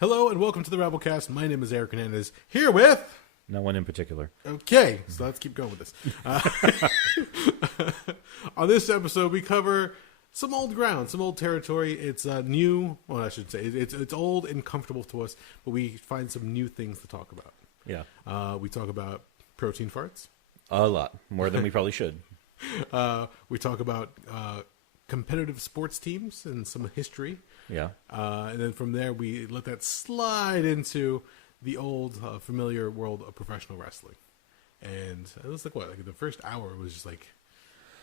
Hello and welcome to the Rabblecast. My name is Eric Hernandez, here with... No one in particular. Okay, so let's keep going with this. On this episode, we cover some old ground, some old territory. It's new, well, I should say, it's old and comfortable to us, but we find some new things to talk about. Yeah. We talk about protein farts. A lot. More than we probably should. We talk about competitive sports teams and some history. Yeah. And then from there, we let that slide into the old familiar world of professional wrestling. And it was like the first hour was just like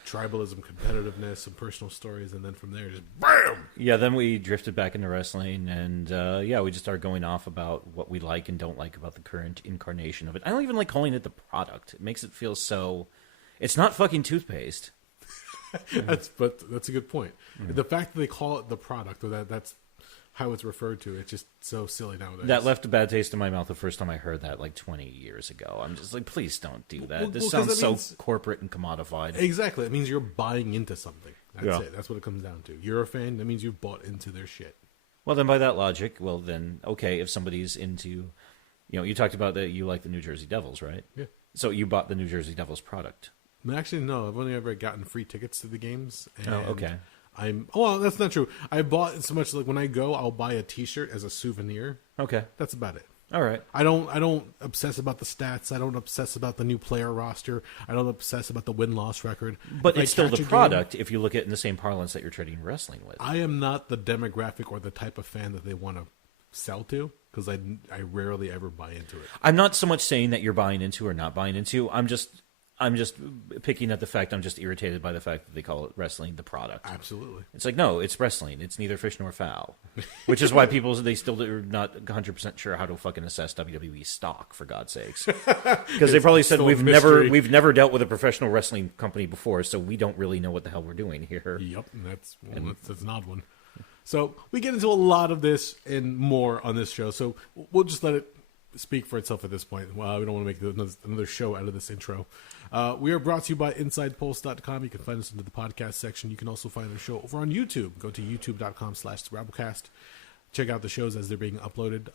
tribalism, competitiveness, some personal stories, and then from there, just BAM! Yeah, then we drifted back into wrestling, and we just started going off about what we like and don't like about the current incarnation of it. I don't even like calling it the product. It makes it feel so... It's not fucking toothpaste. That's a good point. The fact that they call it the product, or that's how it's referred to, it's just so silly nowadays. That left a bad taste in my mouth the first time I heard that, like 20 years ago. I'm just like, please don't do that. This sounds so corporate and commodified. Exactly. It means you're buying into something. That's it. That's what it comes down to. You're a fan, that means you've bought into their shit. Well, then by that logic, okay, if somebody's into, you talked about that you like the New Jersey Devils, right? Yeah. So you bought the New Jersey Devils product. Actually, no. I've only ever gotten free tickets to the games. And okay. Well, that's not true. I bought so much, like when I go, I'll buy a T-shirt as a souvenir. Okay. That's about it. All right. I don't obsess about the stats. I don't obsess about the new player roster. I don't obsess about the win-loss record. But it's still the product if you look at it in the same parlance that you're trading wrestling with. I am not the demographic or the type of fan that they want to sell to, because I rarely ever buy into it. I'm not so much saying that you're buying into or not buying into. I'm just picking at the fact. I'm just irritated by the fact that they call it wrestling the product. Absolutely. It's like, no, it's wrestling. It's neither fish nor fowl. Which is why they still are not 100% sure how to fucking assess WWE stock, for God's sakes. Because they probably said we've never dealt with a professional wrestling company before, so we don't really know what the hell we're doing here. Yep, that's an odd one. So we get into a lot of this and more on this show, so we'll just let it speak for itself at this point. Well, we don't want to make another show out of this intro. We are brought to you by InsidePulse.com. You can find us under the podcast section. You can also find our show over on YouTube. Go to youtube.com/Rabblecast. Check out the shows as they're being uploaded.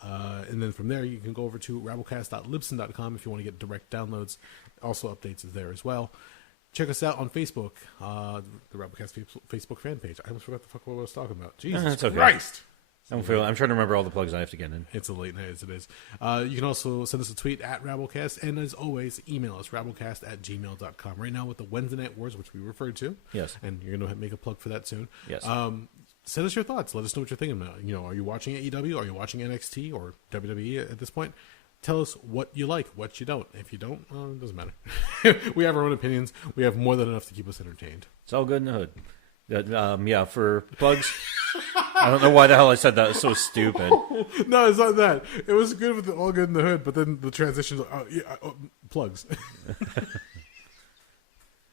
And then from there, you can go over to Rabblecast.libsyn.com if you want to get direct downloads. Also updates is there as well. Check us out on Facebook, the Rabblecast Facebook fan page. I almost forgot the fuck what I was talking about. Jesus Christ! I'm trying to remember all the plugs I have to get in. It's a late night as it is. You can also send us a tweet at Rabblecast, and as always, email us, rabblecast@gmail.com. Right now with the Wednesday Night Wars, which we referred to. Yes. And you're going to make a plug for that soon. Yes. Send us your thoughts. Let us know what you're thinking about. Are you watching AEW? Are you watching NXT or WWE at this point? Tell us what you like, what you don't. If you don't, it doesn't matter. We have our own opinions. We have more than enough to keep us entertained. It's all good in the hood. For plugs... I don't know why the hell I said that. It's so stupid. No, it's not that. It was good with all good in the hood, but then the transition, plugs.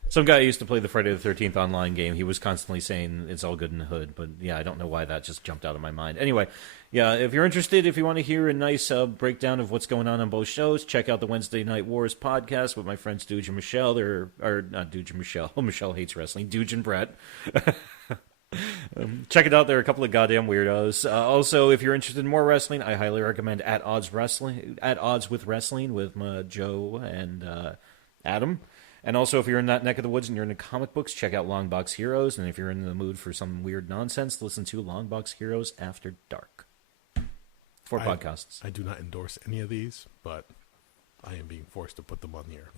Some guy used to play the Friday the 13th online game. He was constantly saying it's all good in the hood, but I don't know why that just jumped out of my mind. Anyway, if you're interested, if you want to hear a nice breakdown of what's going on both shows, check out the Wednesday Night Wars podcast with my friends Dooge and Michelle. Or not Dooge and Michelle. Michelle hates wrestling. Dooge and Brett. Check it out. They're a couple of goddamn weirdos. Also, if you're interested in more wrestling, I highly recommend At Odds with Wrestling with Joe and Adam. And also, if you're in that neck of the woods and you're into comic books, check out Longbox Heroes. And if you're in the mood for some weird nonsense, listen to Longbox Heroes After Dark. 4 podcasts. I do not endorse any of these, but I am being forced to put them on the air.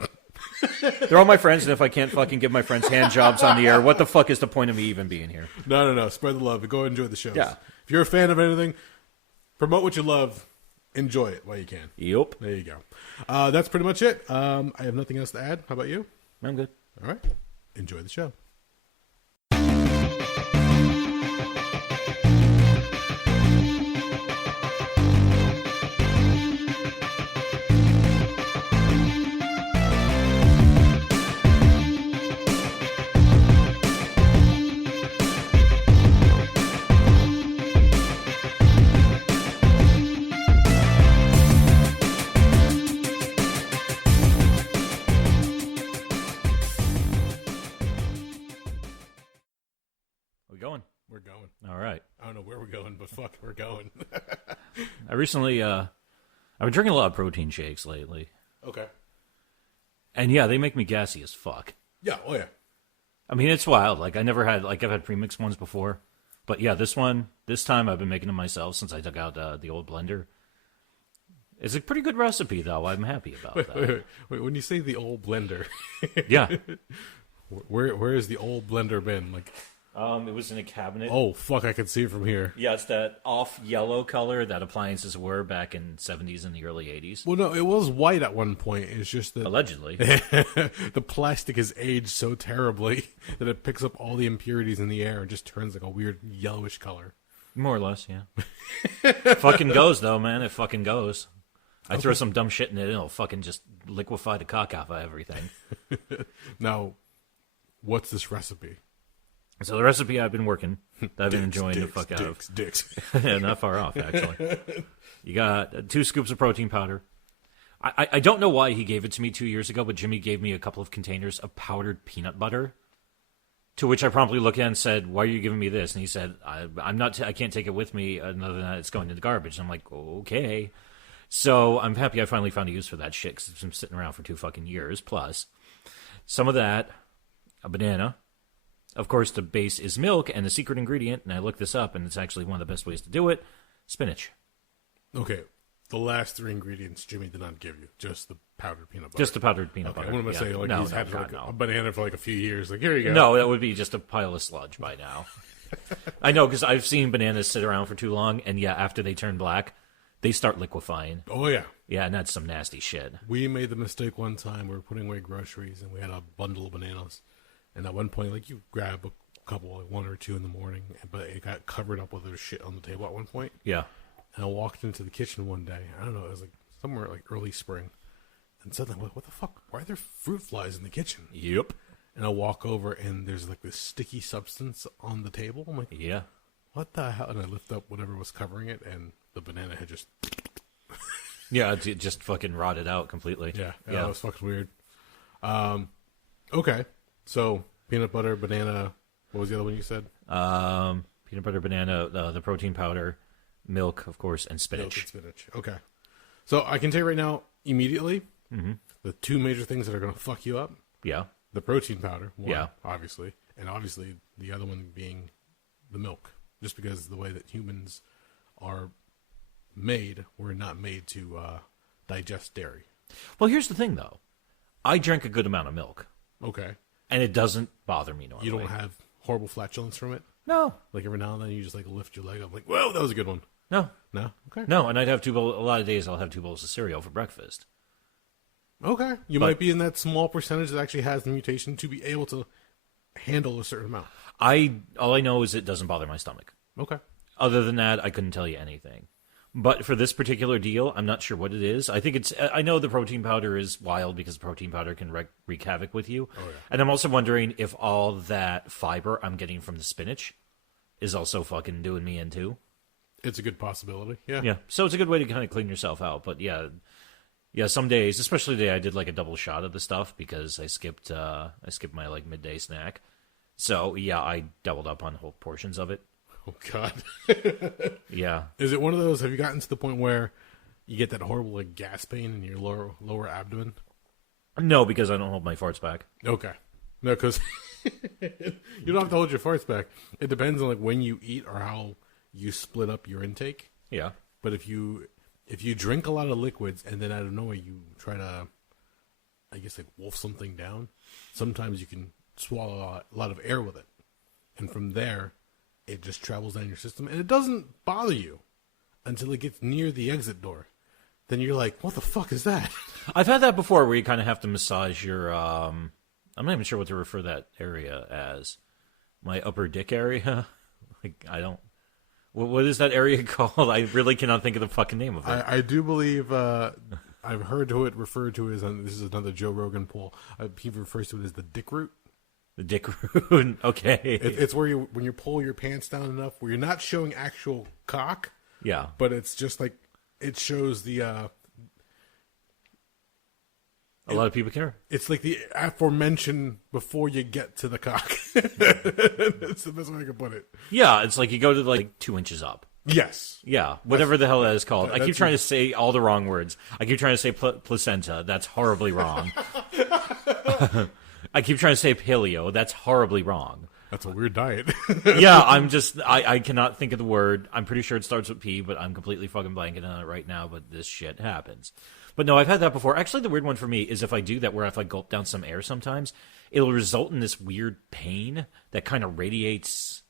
They're all my friends, and if I can't fucking give my friends hand jobs on the air, what the fuck is the point of me even being here? No. Spread the love. Go enjoy the shows. Yeah. If you're a fan of anything, promote what you love. Enjoy it while you can. Yep. There you go. That's pretty much it. I have nothing else to add. How about you? I'm good. All right. Enjoy the show. I recently, I've been drinking a lot of protein shakes lately. Okay. And yeah, they make me gassy as fuck. Yeah, oh yeah. I mean, it's wild. Like, I've had premixed ones before. But yeah, this time I've been making them myself since I took out the old blender. It's a pretty good recipe, though. I'm happy about that. Wait, when you say the old blender, Yeah. where is the old blender been? Like, It was in a cabinet. oh fuck, I can see it from here. Yeah, it's that off yellow color that appliances were back in 70s and the early 80s. Well, no, it was white at one point. It's just that Allegedly. the plastic has aged so terribly that it picks up all the impurities in the air and just turns like a weird yellowish color. More or less, yeah. Fucking goes, though, man. It fucking goes. I throw some dumb shit in it, and it'll fucking just liquefy the cock out of everything. Now, what's this recipe? So the recipe I've been working, that I've been enjoying the fuck out of. Dicks. Yeah, not far off, actually. You got 2 scoops of protein powder. I don't know why he gave it to me 2 years ago, but Jimmy gave me a couple of containers of powdered peanut butter. To which I promptly looked at and said, "Why are you giving me this?" And he said, I can't take it with me, other than that it's going in the garbage. And I'm like, okay. So I'm happy I finally found a use for that shit, because it's been sitting around for 2 fucking years. Plus, some of that, a banana. Of course, the base is milk, and the secret ingredient, and I looked this up, and it's actually one of the best ways to do it, spinach. Okay, the last 3 ingredients Jimmy did not give you, just the powdered peanut butter. Just the powdered peanut butter. I'm going to say, like, he's had a banana for like a few years. Like, here you go. No, that would be just a pile of sludge by now. I know, because I've seen bananas sit around for too long, and yeah, after they turn black, they start liquefying. Oh, yeah. Yeah, and that's some nasty shit. We made the mistake one time. We were putting away groceries, and we had a bundle of bananas. And at one point, like, you grab a couple, like 1 or 2 in the morning, but it got covered up with other shit on the table at one point. Yeah. And I walked into the kitchen one day. I don't know, it was like somewhere like early spring. And suddenly, what the fuck? Why are there fruit flies in the kitchen? Yep. And I walk over, and there's like this sticky substance on the table. I'm like, yeah. What the hell? And I lift up whatever was covering it, and the banana had just... Yeah, it just fucking rotted out completely. Yeah, that was fucking weird. Okay, so peanut butter, banana. What was the other one you said? Peanut butter, banana, the protein powder, milk, of course, and spinach. Milk and spinach. Okay. So I can tell you right now, immediately, the 2 major things that are going to fuck you up. Yeah. The protein powder, one, yeah, obviously, and obviously the other one being the milk, just because the way that humans are made, we're not made to digest dairy. Well, here's the thing, though. I drink a good amount of milk. Okay. And it doesn't bother me normally. You don't have horrible flatulence from it? No. Like every now and then you just like lift your leg up like, whoa, that was a good one. No. No? Okay. No, and I'd have 2 bowls. A lot of days I'll have 2 bowls of cereal for breakfast. Okay. You might be in that small percentage that actually has the mutation to be able to handle a certain amount. All I know is it doesn't bother my stomach. Okay. Other than that, I couldn't tell you anything. But for this particular deal, I'm not sure what it is. I know the protein powder is wild because protein powder can wreak havoc with you. Oh, yeah. And I'm also wondering if all that fiber I'm getting from the spinach is also fucking doing me in too. It's a good possibility. Yeah. Yeah. So it's a good way to kind of clean yourself out. But yeah, some days, especially today, I did like a double shot of the stuff because I skipped my like midday snack. So yeah, I doubled up on whole portions of it. Oh, God. Yeah. Is it one of those, have you gotten to the point where you get that horrible like gas pain in your lower abdomen? No, because I don't hold my farts back. Okay. No, because you don't have to hold your farts back. It depends on like when you eat or how you split up your intake. Yeah. But if you drink a lot of liquids and then out of nowhere you try to, I guess, like wolf something down, sometimes you can swallow a lot of air with it. And from there, it just travels down your system, and it doesn't bother you until it gets near the exit door. Then you're like, what the fuck is that? I've had that before where you kind of have to massage your, I'm not even sure what to refer that area as. My upper dick area? Like, I don't, what is that area called? I really cannot think of the fucking name of it. I do believe, I've heard it referred to as, and this is another Joe Rogan poll, he refers to it as the dick root. The dick root, okay. It's where when you pull your pants down enough where you're not showing actual cock. Yeah. But it's just like, it shows the... a lot of people care. It's like the aforementioned before you get to the cock. That's the best way I can put it. Yeah, it's like you go to like 2 inches up. Yes. Yeah, whatever the hell that is called. I keep trying it. to say all the wrong words. I keep trying to say placenta. That's horribly wrong. I keep trying to say paleo. That's horribly wrong. That's a weird diet. Yeah, I cannot think of the word. I'm pretty sure it starts with P, but I'm completely fucking blanking on it right now, but this shit happens. But no, I've had that before. Actually, the weird one for me is if I do that where if I gulp down some air sometimes, it'll result in this weird pain that kind of radiates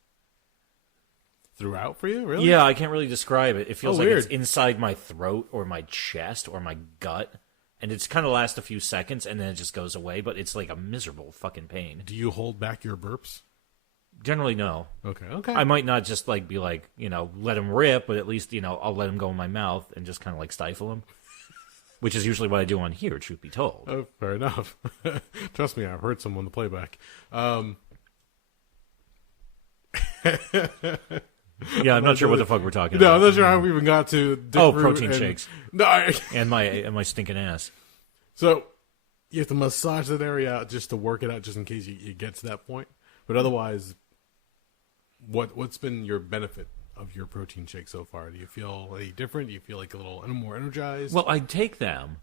Throughout for you, really? Yeah, I can't really describe it. It feels like weird. it's inside my throat or my chest or my gut. And it's kind of lasts a few seconds and then it just goes away. But it's like a miserable fucking pain. Do you hold back your burps? Generally, no. Okay. I might not just like be like, let them rip. But at least, I'll let them go in my mouth and just kind of like stifle them. Which is usually what I do on here, truth be told. Oh, fair enough. Trust me, I've heard someone on the playback. Yeah, I'm not sure what the fuck we're talking No, about. I'm not sure how we even got to protein shakes. No, and my stinking ass. So you have to massage that area out just to work it out, just in case you get to that point. But otherwise, what's been your benefit of your protein shake so far? Do you feel any different? Do you feel like a little more energized? Well, I take them,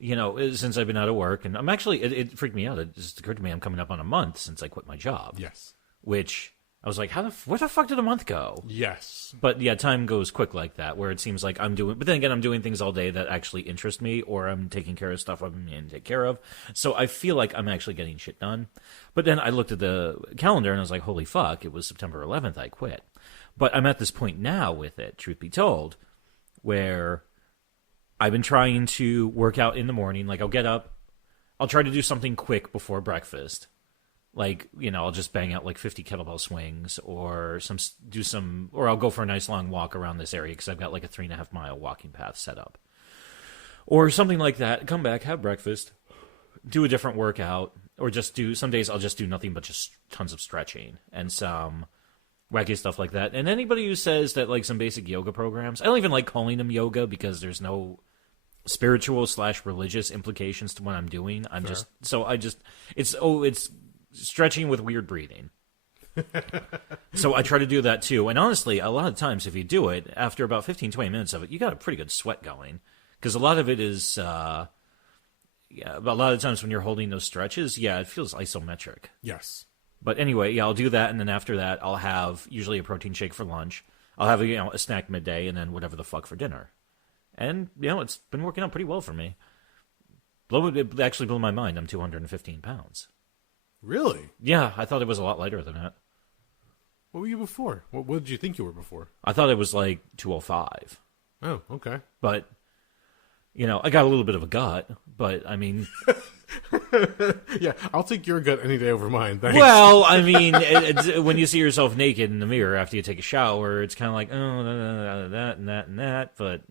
since I've been out of work, and I'm actually it freaked me out. It just occurred to me I'm coming up on a month since I quit my job. Yes. Which I was like, where the fuck did a month go? Yes. But yeah, time goes quick like that, where it seems like but then again, I'm doing things all day that actually interest me, or I'm taking care of stuff I'm meaning to take care of. So I feel like I'm actually getting shit done. But then I looked at the calendar and I was like, holy fuck, it was September 11th I quit. But I'm at this point now with it, truth be told, where I've been trying to work out in the morning. Like I'll get up, I'll try to do something quick before breakfast. Like, I'll just bang out like 50 kettlebell swings or or I'll go for a nice long walk around this area because I've got like a 3.5 mile walking path set up. Or something like that. Come back, have breakfast, do a different workout, or some days I'll just do nothing but just tons of stretching and some wacky stuff like that. And anybody who says that like some basic yoga programs, I don't even like calling them yoga because there's no spiritual/religious implications to what I'm doing. It's stretching with weird breathing. So I try to do that too. And honestly, a lot of times if you do it, after about 15, 20 minutes of it, you got a pretty good sweat going. Because a lot of it is, a lot of times when you're holding those stretches, it feels isometric. Yes. But anyway, I'll do that. And then after that, I'll have usually a protein shake for lunch. I'll have a snack midday and then whatever the fuck for dinner. And, it's been working out pretty well for me. It actually blew my mind. I'm 215 pounds. Really? Yeah, I thought it was a lot lighter than that. What were you before? What did you think you were before? I thought it was like 205. Oh, okay. But, I got a little bit of a gut, but I mean... Yeah, I'll take your gut any day over mine, thanks. Well, I mean, when you see yourself naked in the mirror after you take a shower, it's kind of like, oh, that and that and that. But,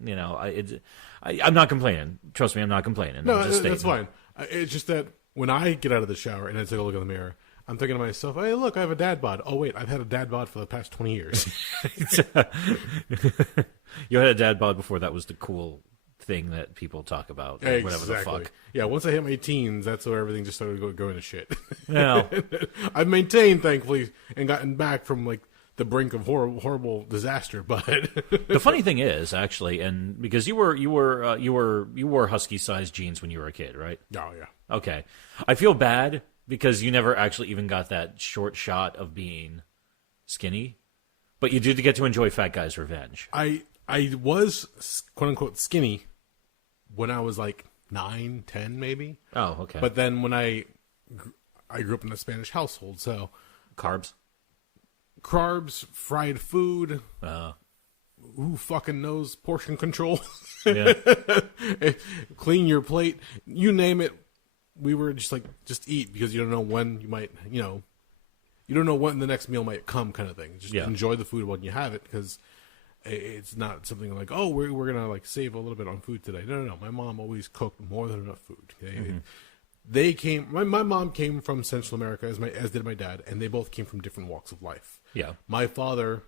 I'm not complaining. Trust me, I'm not complaining. No, I'm just that's stating. fine. It's just that when I get out of the shower and I take a look in the mirror, I'm thinking to myself, hey, look, I have a dad bod. Oh, wait, I've had a dad bod for the past 20 years. You had a dad bod before that was the cool thing that people talk about. Or whatever the fuck. Yeah, once I hit my teens, that's where everything just started going to shit. Yeah. I've maintained, thankfully, and gotten back from, like, the brink of horrible disaster, but the funny thing is, actually, and because you wore husky-sized jeans when you were a kid, right? Oh, yeah. Okay. I feel bad because you never actually even got that short shot of being skinny, but you did get to enjoy Fat Guy's Revenge. I was, quote-unquote, skinny when I was, like, 9, 10, maybe. Oh, okay. But then when I grew up in a Spanish household, so... Carbs, fried food. Who fucking knows portion control? Yeah. Clean your plate. You name it. We were just eat because you don't know when you might, you don't know when the next meal might come kind of thing. Just enjoy the food when you have it because it's not something like, oh, we're going to like save a little bit on food today. No. My mom always cooked more than enough food. Okay? Mm-hmm. My mom came from Central America as did my dad, and they both came from different walks of life. Yeah. My father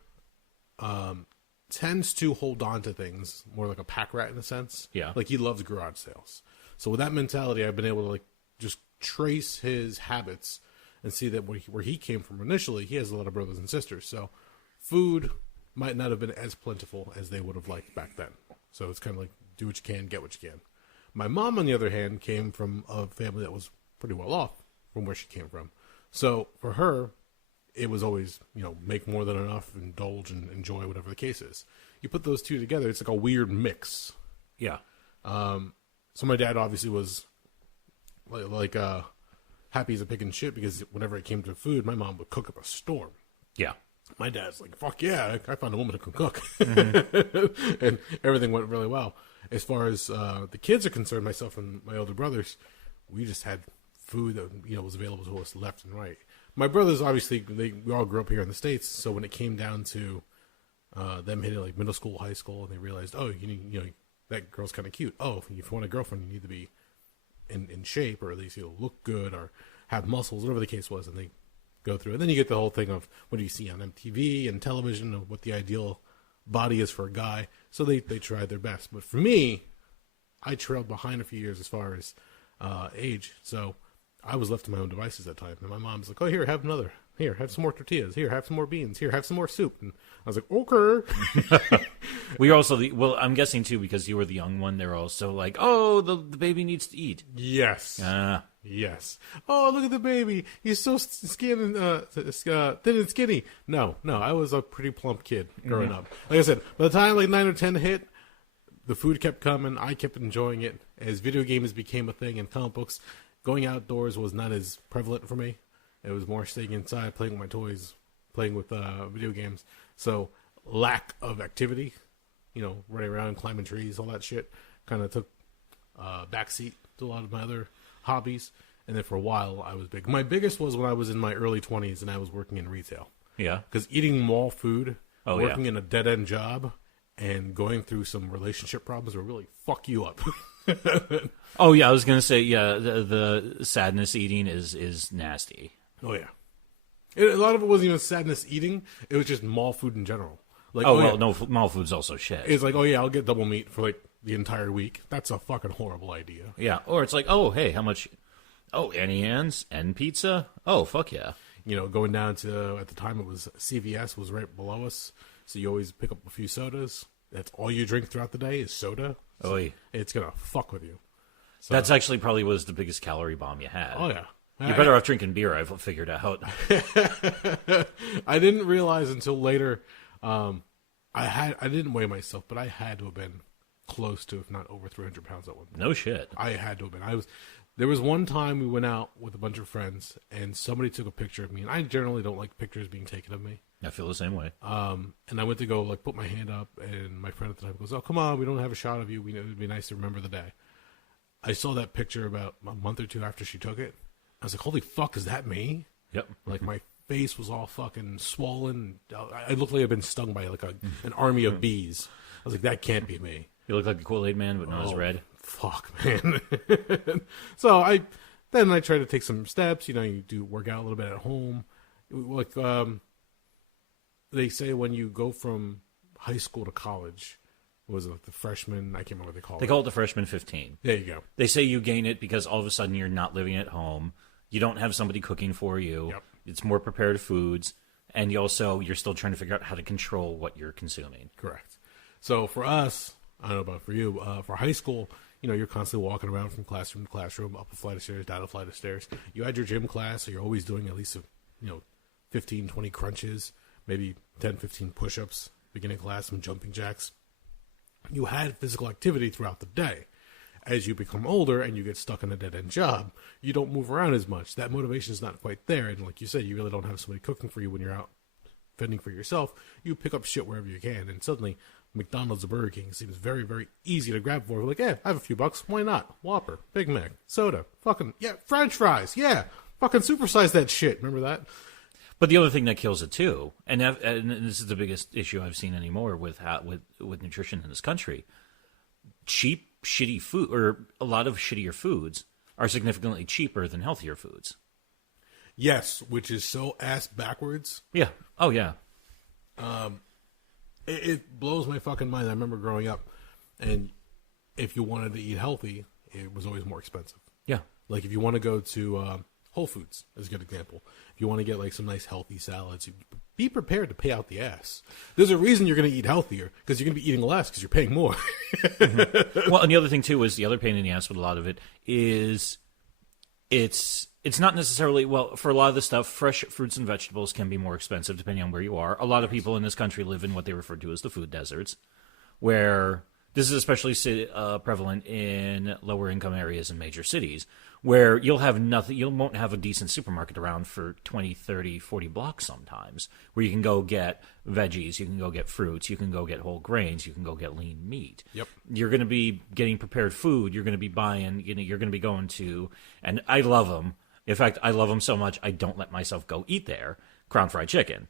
tends to hold on to things more like a pack rat in a sense. Yeah. Like he loves garage sales. So with that mentality, I've been able to like just trace his habits and see that where he came from initially, he has a lot of brothers and sisters. So food, might not have been as plentiful as they would have liked back then. So it's kind of like do what you can, get what you can. My mom, on the other hand, came from a family that was pretty well off from where she came from. So for her, it was always, make more than enough, indulge and enjoy whatever the case is. You put those two together, it's like a weird mix. Yeah. So my dad obviously was like happy as a pig in shit because whenever it came to food, my mom would cook up a storm. Yeah. My dad's like, fuck yeah, I found a woman who can cook. Mm-hmm. And everything went really well. As far as the kids are concerned, myself and my older brothers, we just had food that was available to us left and right. My brothers, obviously, we all grew up here in the States, so when it came down to them hitting like middle school, high school, and they realized, oh, that girl's kind of cute. Oh, if you want a girlfriend, you need to be in shape, or at least look good, or have muscles, whatever the case was, and they go through. And then you get the whole thing of what do you see on MTV and television of what the ideal body is for a guy. So they tried their best. But for me, I trailed behind a few years as far as age. So I was left to my own devices at that time. And my mom's like, oh, here, have another. Here, have some more tortillas. Here, have some more beans. Here, have some more soup. And I was like, okay. We also, I'm guessing too, because you were the young one, they're also like, oh, the baby needs to eat. Yes. Yes. Oh, look at the baby. He's so thin and skinny. No, I was a pretty plump kid growing up. Like I said, by the time like 9 or 10 hit, the food kept coming. I kept enjoying it. As video games became a thing and comic books, going outdoors was not as prevalent for me. It was more staying inside, playing with my toys, playing with video games. So lack of activity, running around, climbing trees, all that shit, kind of took backseat to a lot of my other hobbies. And then for a while, I was big. My biggest was when I was in my early 20s and I was working in retail. Yeah. Because eating mall food, working in a dead-end job, and going through some relationship problems will really fuck you up. Oh, yeah, I was going to say, the sadness eating is nasty. Oh, yeah. A lot of it wasn't even sadness eating. It was just mall food in general. Like, no, mall food's also shit. It's like, oh, yeah, I'll get double meat for, like, the entire week. That's a fucking horrible idea. Yeah, or it's like, oh, hey, how much? Oh, any hands and pizza? Oh, fuck yeah. Going down to, at the time it was CVS was right below us. So you always pick up a few sodas. That's all you drink throughout the day is soda. So it's going to fuck with you. So, that's actually probably was the biggest calorie bomb you had. Oh, yeah. You're better off drinking beer, I've figured out. I didn't realize until later. I didn't weigh myself, but I had to have been close to, if not over 300 pounds at one point. No shit. I had to have been. There was one time we went out with a bunch of friends, and somebody took a picture of me, and I generally don't like pictures being taken of me. I feel the same way. And I went to go put my hand up, and my friend at the time goes, "Oh, come on, we don't have a shot of you. It would be nice to remember the day." I saw that picture about a month or two after she took it. I was like, "Holy fuck, is that me?" Yep. Like my face was all fucking swollen. I looked like I'd been stung by an army of bees. I was like, "That can't be me." You look like a Kool-Aid man, but not as red. Fuck, man. So I tried to take some steps. You do work out a little bit at home. Like they say when you go from high school to college, was it the freshman? I can't remember what they call it. They call it the freshman 15. There you go. They say you gain it because all of a sudden you're not living at home. You don't have somebody cooking for you. Yep. It's more prepared foods. And you're still trying to figure out how to control what you're consuming. Correct. So for us, I don't know about for you, for high school, you're constantly walking around from classroom to classroom, up a flight of stairs, down a flight of stairs. You had your gym class, so you're always doing at least 15, 20 crunches, maybe 10, 15 push-ups, beginning class, some jumping jacks. You had physical activity throughout the day. As you become older and you get stuck in a dead-end job, you don't move around as much. That motivation is not quite there. And like you said, you really don't have somebody cooking for you when you're out fending for yourself. You pick up shit wherever you can. And suddenly, McDonald's or Burger King seems very, very easy to grab for. Like, I have a few bucks. Why not? Whopper, Big Mac, soda, fucking, French fries. Yeah, fucking supersize that shit. Remember that? But the other thing that kills it too, and this is the biggest issue I've seen anymore with nutrition in this country, cheap, shitty food, or a lot of shittier foods are significantly cheaper than healthier foods. Yes, which is so ass backwards. Yeah. Oh, yeah. It blows my fucking mind. I remember growing up, and if you wanted to eat healthy, it was always more expensive. Yeah. Like if you want to go to Whole Foods is a good example. If you want to get like some nice healthy salads, be prepared to pay out the ass. There's a reason you're going to eat healthier, because you're going to be eating less because you're paying more. Mm-hmm. Well, and the other thing too is the other pain in the ass with a lot of it is it's not necessarily, well, for a lot of the stuff, fresh fruits and vegetables can be more expensive depending on where you are. A lot of people in this country live in what they refer to as the food deserts, where this is especially prevalent in lower income areas in major cities, where you'll have nothing, you won't have a decent supermarket around for 20, 30, 40 blocks sometimes, where you can go get veggies, you can go get fruits, you can go get whole grains, you can go get lean meat. Yep. You're going to be getting prepared food, you're going to be buying, you're going to be going to, and I love them. In fact, I love them so much, I don't let myself go eat there. Crown Fried Chicken.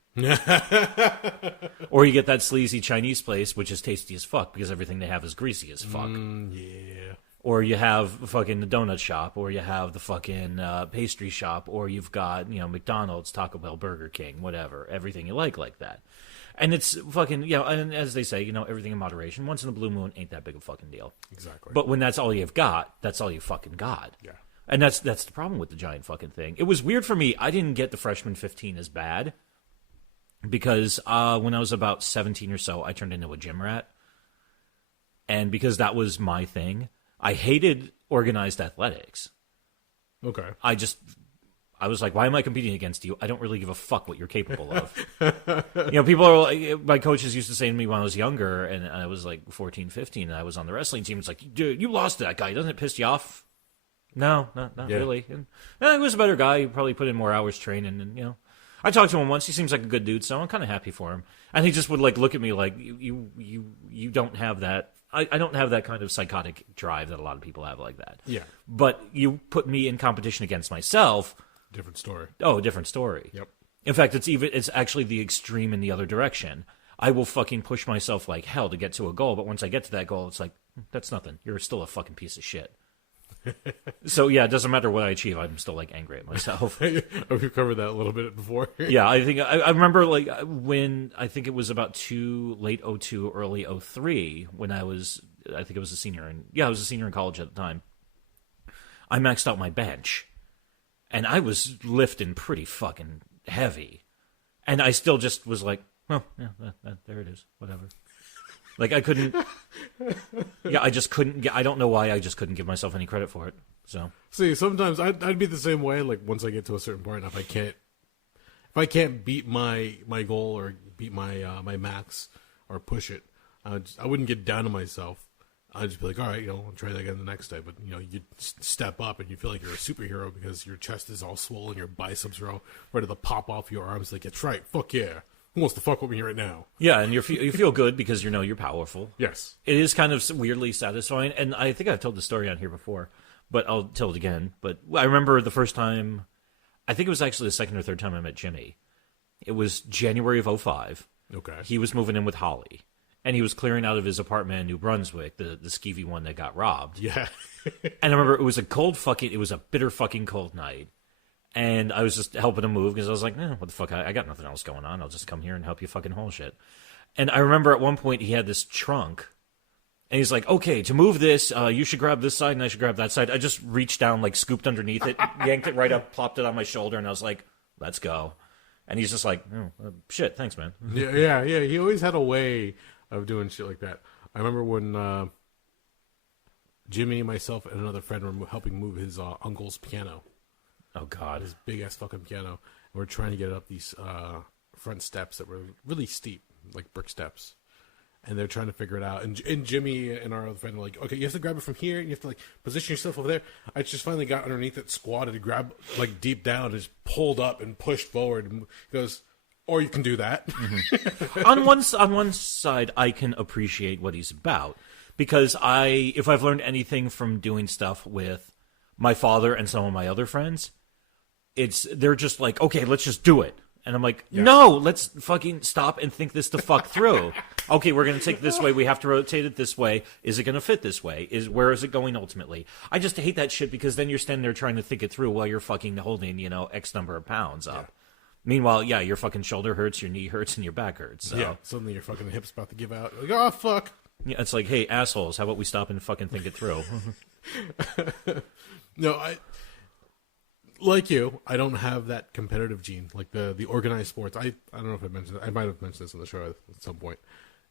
Or you get that sleazy Chinese place, which is tasty as fuck because everything they have is greasy as fuck. Yeah. Or you have fucking the donut shop, or you have the fucking pastry shop, or you've got, McDonald's, Taco Bell, Burger King, whatever. Everything you like that. And it's fucking, and as they say, everything in moderation. Once in a blue moon ain't that big of a fucking deal. Exactly. But when that's all you've got, that's all you fucking got. Yeah. And that's the problem with the giant fucking thing. It was weird for me. I didn't get the freshman 15 as bad because when I was about 17 or so, I turned into a gym rat. And because that was my thing, I hated organized athletics. Okay. I was like, why am I competing against you? I don't really give a fuck what you're capable of. People are like, my coaches used to say to me when I was younger, and I was like 14, 15, and I was on the wrestling team. It's like, dude, you lost to that guy. Doesn't it piss you off? No, not really. And, he was a better guy. He probably put in more hours training. And, I talked to him once. He seems like a good dude, so I'm kind of happy for him. And he just would like look at me like, you don't have that. I don't have that kind of psychotic drive that a lot of people have like that. Yeah. But you put me in competition against myself. Different story. Oh, different story. Yep. In fact, it's actually the extreme in the other direction. I will fucking push myself like hell to get to a goal, but once I get to that goal, it's like, that's nothing. You're still a fucking piece of shit. So yeah, it doesn't matter what I achieve. I'm still like angry at myself. We've covered that a little bit before. Yeah, I think I remember like when I think it was about late 02, early 03 when I think it was a senior I was a senior in college at the time. I maxed out my bench, and I was lifting pretty fucking heavy, and I still just was like, well, yeah, there it is, whatever. Like, I couldn't... Yeah, I just couldn't... I don't know why I just couldn't give myself any credit for it, so... See, sometimes I'd be the same way, like, once I get to a certain point, if I can't beat my goal or beat my my max or push it, I wouldn't get down on myself. I'd just be like, all right, I'll try that again the next day. But, you step up and you feel like you're a superhero because your chest is all swollen, your biceps are all ready to pop off your arms. Like, that's right, fuck yeah. Who wants to fuck with me right now? Yeah, and you feel good because you're powerful. Yes. It is kind of weirdly satisfying, and I think I've told the story on here before, but I'll tell it again. But I remember the first time, I think it was actually the second or third time I met Jimmy. It was January of 2005. Okay. He was moving in with Holly, and he was clearing out of his apartment in New Brunswick, the skeevy one that got robbed. Yeah. And I remember it was a bitter fucking cold night. And I was just helping him move because I was like, what the fuck? I got nothing else going on. I'll just come here and help you fucking haul shit. And I remember at one point he had this trunk. And he's like, okay, to move this, you should grab this side and I should grab that side. I just reached down, like scooped underneath it, yanked it right up, plopped it on my shoulder. And I was like, let's go. And he's just like, shit, thanks, man. Yeah. He always had a way of doing shit like that. I remember when Jimmy, myself, and another friend were helping move his uncle's piano. Oh, God. His big-ass fucking piano. And we're trying to get it up these front steps that were really steep, like brick steps. And they're trying to figure it out. And Jimmy and our other friend were like, okay, you have to grab it from here, and you have to, like, position yourself over there. I just finally got underneath it, squatted, and grabbed, like, deep down, and just pulled up and pushed forward. And he goes, or you can do that. Mm-hmm. on one side, I can appreciate what he's about. Because if I've learned anything from doing stuff with my father and some of my other friends, they're just like, okay, let's just do it. And I'm like, no, let's fucking stop and think this the fuck through. Okay, we're going to take it this way. We have to rotate it this way. Is it going to fit this way? Where is it going ultimately? I just hate that shit because then you're standing there trying to think it through while you're fucking holding, X number of pounds up. Yeah. Meanwhile, your fucking shoulder hurts, your knee hurts, and your back hurts. So. Yeah, suddenly your fucking hip's about to give out. Like, oh, fuck. Yeah, it's like, hey, assholes, how about we stop and fucking think it through? No, like you, I don't have that competitive gene, like the organized sports. I don't know if I mentioned it. I might have mentioned this on the show at some point.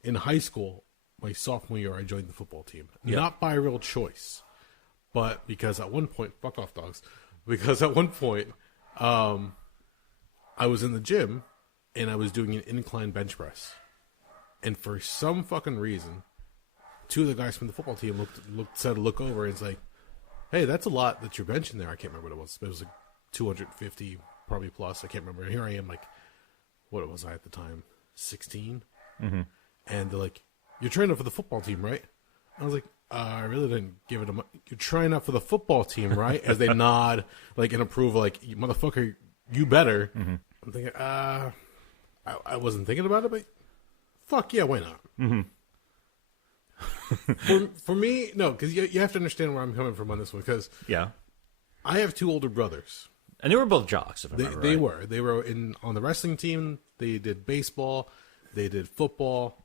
In high school, my sophomore year, I joined the football team. Yeah. Not by real choice, but because at one point, fuck off, dogs. Because at one point, I was in the gym and I was doing an incline bench press, and for some fucking reason, two of the guys from the football team look over and it's like, hey, that's a lot that you're benching there. I can't remember what it was. It was like 250 probably plus. I can't remember. And here I am, like, what was I at the time? 16? Mm-hmm. And they're like, you're trying out for the football team, right? I was like, I really didn't give it a... You're trying out for the football team, right? As they nod, like, in approval, like, motherfucker, you better. Mm-hmm. I'm thinking, I wasn't thinking about it, but fuck yeah, why not? Mm-hmm. for me, no, because you have to understand where I'm coming from on this one, because I have two older brothers. And they were both jocks, if I remember right. They were on the wrestling team. They did baseball. They did football.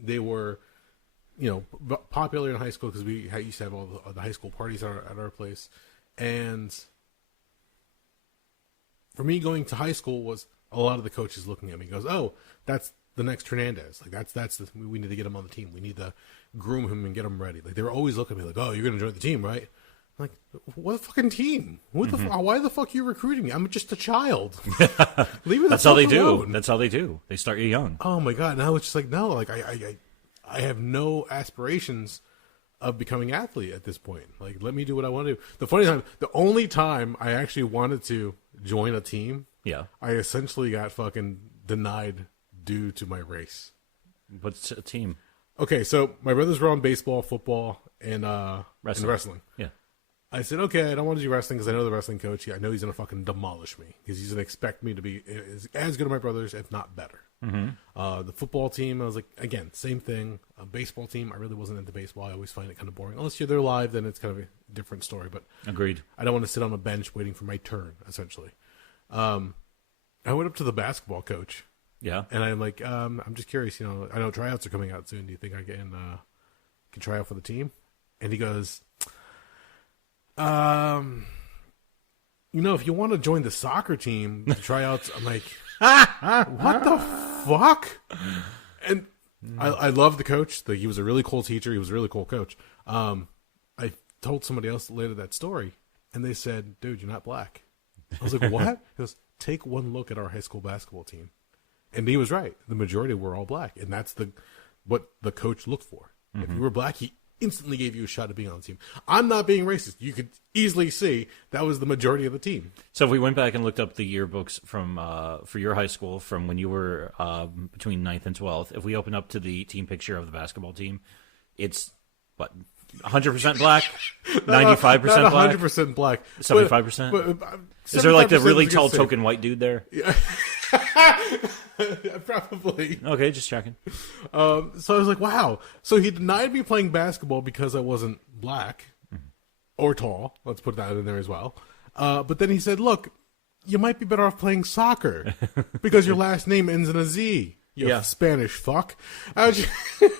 They were, popular in high school because we used to have all the high school parties at our place. And for me, going to high school was a lot of the coaches looking at me. Goes, oh, that's the next Hernandez. Like we need to get him on the team. We need to groom him and get him ready. Like they were always looking at me like, oh, you're going to join the team, right? I'm like, what fucking team? Why the fuck are you recruiting me? I'm just a child. Leave me the That's how they alone. do. That's how they do. They start you young. Oh my god! Now it's just like no, like I have no aspirations of becoming an athlete at this point. Like let me do what I want to do. The only time I actually wanted to join a team, I essentially got fucking denied due to my race. What's a team? Okay, so my brothers were on baseball, football, and wrestling. Yeah. I said, okay, I don't want to do wrestling because I know the wrestling coach. I know he's going to fucking demolish me because he's going to expect me to be as good as my brothers, if not better. Mm-hmm. The football team, I was like, again, same thing. Baseball team, I really wasn't into baseball. I always find it kind of boring. Unless you're there live, then it's kind of a different story. But agreed. I don't want to sit on a bench waiting for my turn, essentially. I went up to the basketball coach. Yeah. And I'm like, I'm just curious, I know tryouts are coming out soon. Do you think I can try out for the team? And he goes, if you want to join the soccer team, the tryouts, I'm like, what the fuck? And I love the coach. He was a really cool teacher. He was a really cool coach. I told somebody else later that story, and they said, dude, you're not black. I was like, what? He goes, take one look at our high school basketball team. And he was right. The majority were all black. And that's what the coach looked for. Mm-hmm. If you were black, he instantly gave you a shot at being on the team. I'm not being racist. You could easily see that was the majority of the team. So if we went back and looked up the yearbooks from for your high school from when you were between 9th and 12th, if we open up to the team picture of the basketball team, it's, 100% black? 95% not black? 100% black. 75%? Is there like the really tall say. token white dude there? Yeah. Probably. Okay, just checking. So I was like, wow. So he denied me playing basketball because I wasn't black or tall. Let's put that in there as well. But then he said, look, you might be better off playing soccer because your last name ends in a Z. You Spanish fuck. I was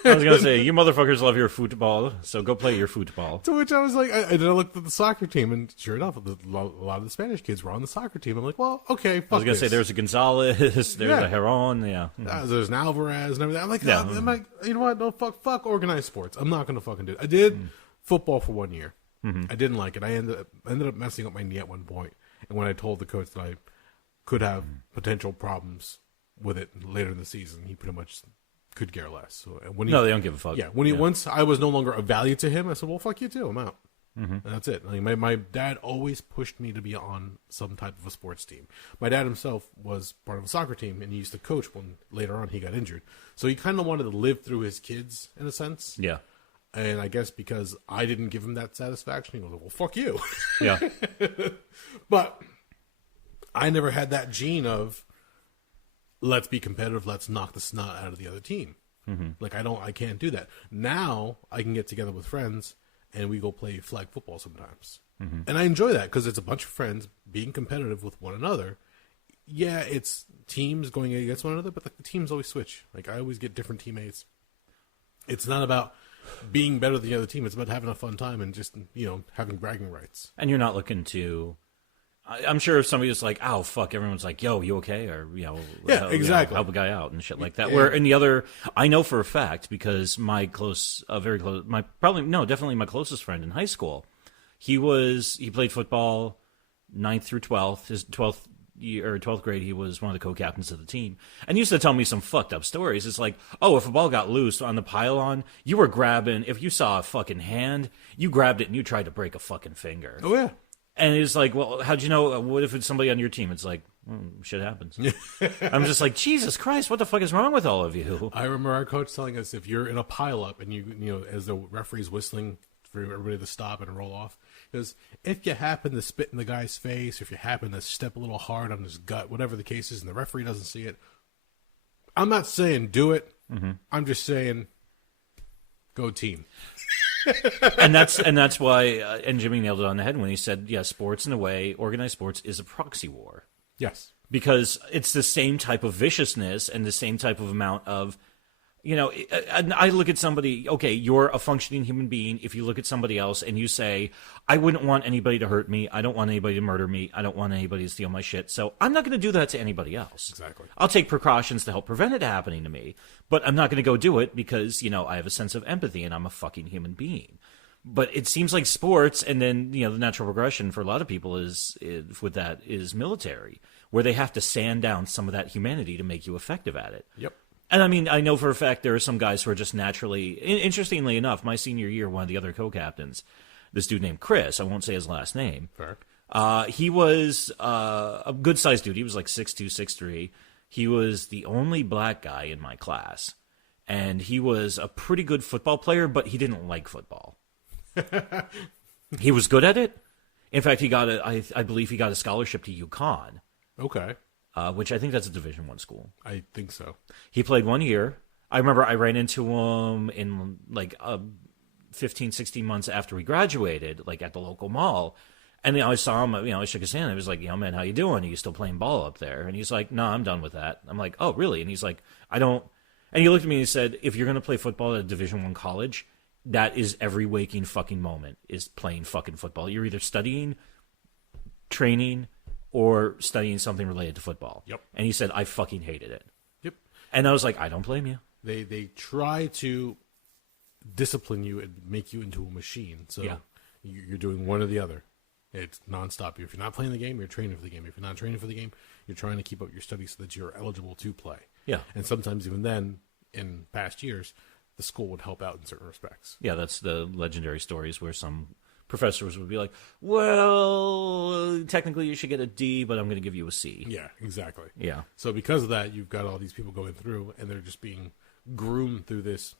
going to say, you motherfuckers love your football, so go play your football. To which I was like, I looked at the soccer team, and sure enough, a lot of the Spanish kids were on the soccer team. I'm like, well, okay, fuck I was going to say, there's a Gonzalez, there's a Heron, there's an Alvarez and everything. I'm like, I'm like, you know what, no, fuck organized sports. I'm not going to fucking do it. I did football for 1 year. Mm-hmm. I didn't like it. I ended up messing up my knee at one point, and when I told the coach that I could have potential problems with it later in the season, he pretty much could care less. So when they don't give a fuck. Yeah, once I was no longer of value to him, I said, "Well, fuck you too. I'm out." Mm-hmm. And that's it. Like, my dad always pushed me to be on some type of a sports team. My dad himself was part of a soccer team, and he used to coach when later on he got injured. So he kind of wanted to live through his kids in a sense. Yeah. And I guess because I didn't give him that satisfaction, he was like, "Well, fuck you." Yeah. But I never had that gene of, let's be competitive. Let's knock the snot out of the other team. Mm-hmm. Like I can't do that. Now I can get together with friends and we go play flag football sometimes. Mm-hmm. And I enjoy that because it's a bunch of friends being competitive with one another. Yeah, it's teams going against one another, but the teams always switch. Like I always get different teammates. It's not about being better than the other team. It's about having a fun time and just, having bragging rights. And you're not looking to... I'm sure if somebody was like, "Oh fuck," everyone's like, "Yo, you okay?" Or exactly, help a guy out and shit like that. Where in the other, I know for a fact because my definitely my closest friend in high school, he played football 9th through 12th. His 12th year or 12th grade, he was one of the co-captains of the team, and he used to tell me some fucked up stories. It's like, oh, if a ball got loose on the pylon, you were grabbing. If you saw a fucking hand, you grabbed it and you tried to break a fucking finger. Oh yeah. And it's like, well, how'd you know? What if it's somebody on your team? It's like, shit happens. I'm just like, Jesus Christ, what the fuck is wrong with all of you? I remember our coach telling us if you're in a pileup and you as the referee's whistling for everybody to stop and roll off, because if you happen to spit in the guy's face, or if you happen to step a little hard on his gut, whatever the case is, and the referee doesn't see it, I'm not saying do it. Mm-hmm. I'm just saying go team. and that's why and Jimmy nailed it on the head when he said, yeah, sports in a way, organized sports is a proxy war. Yes. Because it's the same type of viciousness and the same type of amount of, I look at somebody, okay, you're a functioning human being. If you look at somebody else and you say, I wouldn't want anybody to hurt me. I don't want anybody to murder me. I don't want anybody to steal my shit. So I'm not going to do that to anybody else. Exactly. I'll take precautions to help prevent it happening to me, but I'm not going to go do it because, I have a sense of empathy and I'm a fucking human being. But it seems like sports, and then, the natural progression for a lot of people is military, where they have to sand down some of that humanity to make you effective at it. Yep. And I mean, I know for a fact there are some guys who are just naturally, interestingly enough, my senior year, one of the other co-captains, this dude named Chris, I won't say his last name. Fair. He was a good-sized dude. He was like 6'2", 6'3". He was the only black guy in my class. And he was a pretty good football player, but he didn't like football. He was good at it. In fact, I believe he got a scholarship to UConn. Okay. Which I think that's a Division I school. I think so. He played 1 year. I remember I ran into him in like 15, 16 months after we graduated, like at the local mall. And I saw him, I shook his hand. I was like, man, how you doing? Are you still playing ball up there? And he's like, no, I'm done with that. I'm like, oh, really? And he's like, I don't. And he looked at me and he said, if you're going to play football at a Division I college, that is every waking fucking moment is playing fucking football. You're either studying, training, or studying something related to football. Yep. And he said, I fucking hated it. Yep. And I was like, I don't blame you. They try to discipline you and make you into a machine. So yeah. You're doing one or the other. It's nonstop. If you're not playing the game, you're training for the game. If you're not training for the game, you're trying to keep up your studies so that you're eligible to play. Yeah. And sometimes even then, in past years, the school would help out in certain respects. Yeah, that's the legendary stories where some professors would be like, well, technically you should get a D, but I'm going to give you a C. Yeah, exactly. Yeah. So because of that, you've got all these people going through, and they're just being groomed through this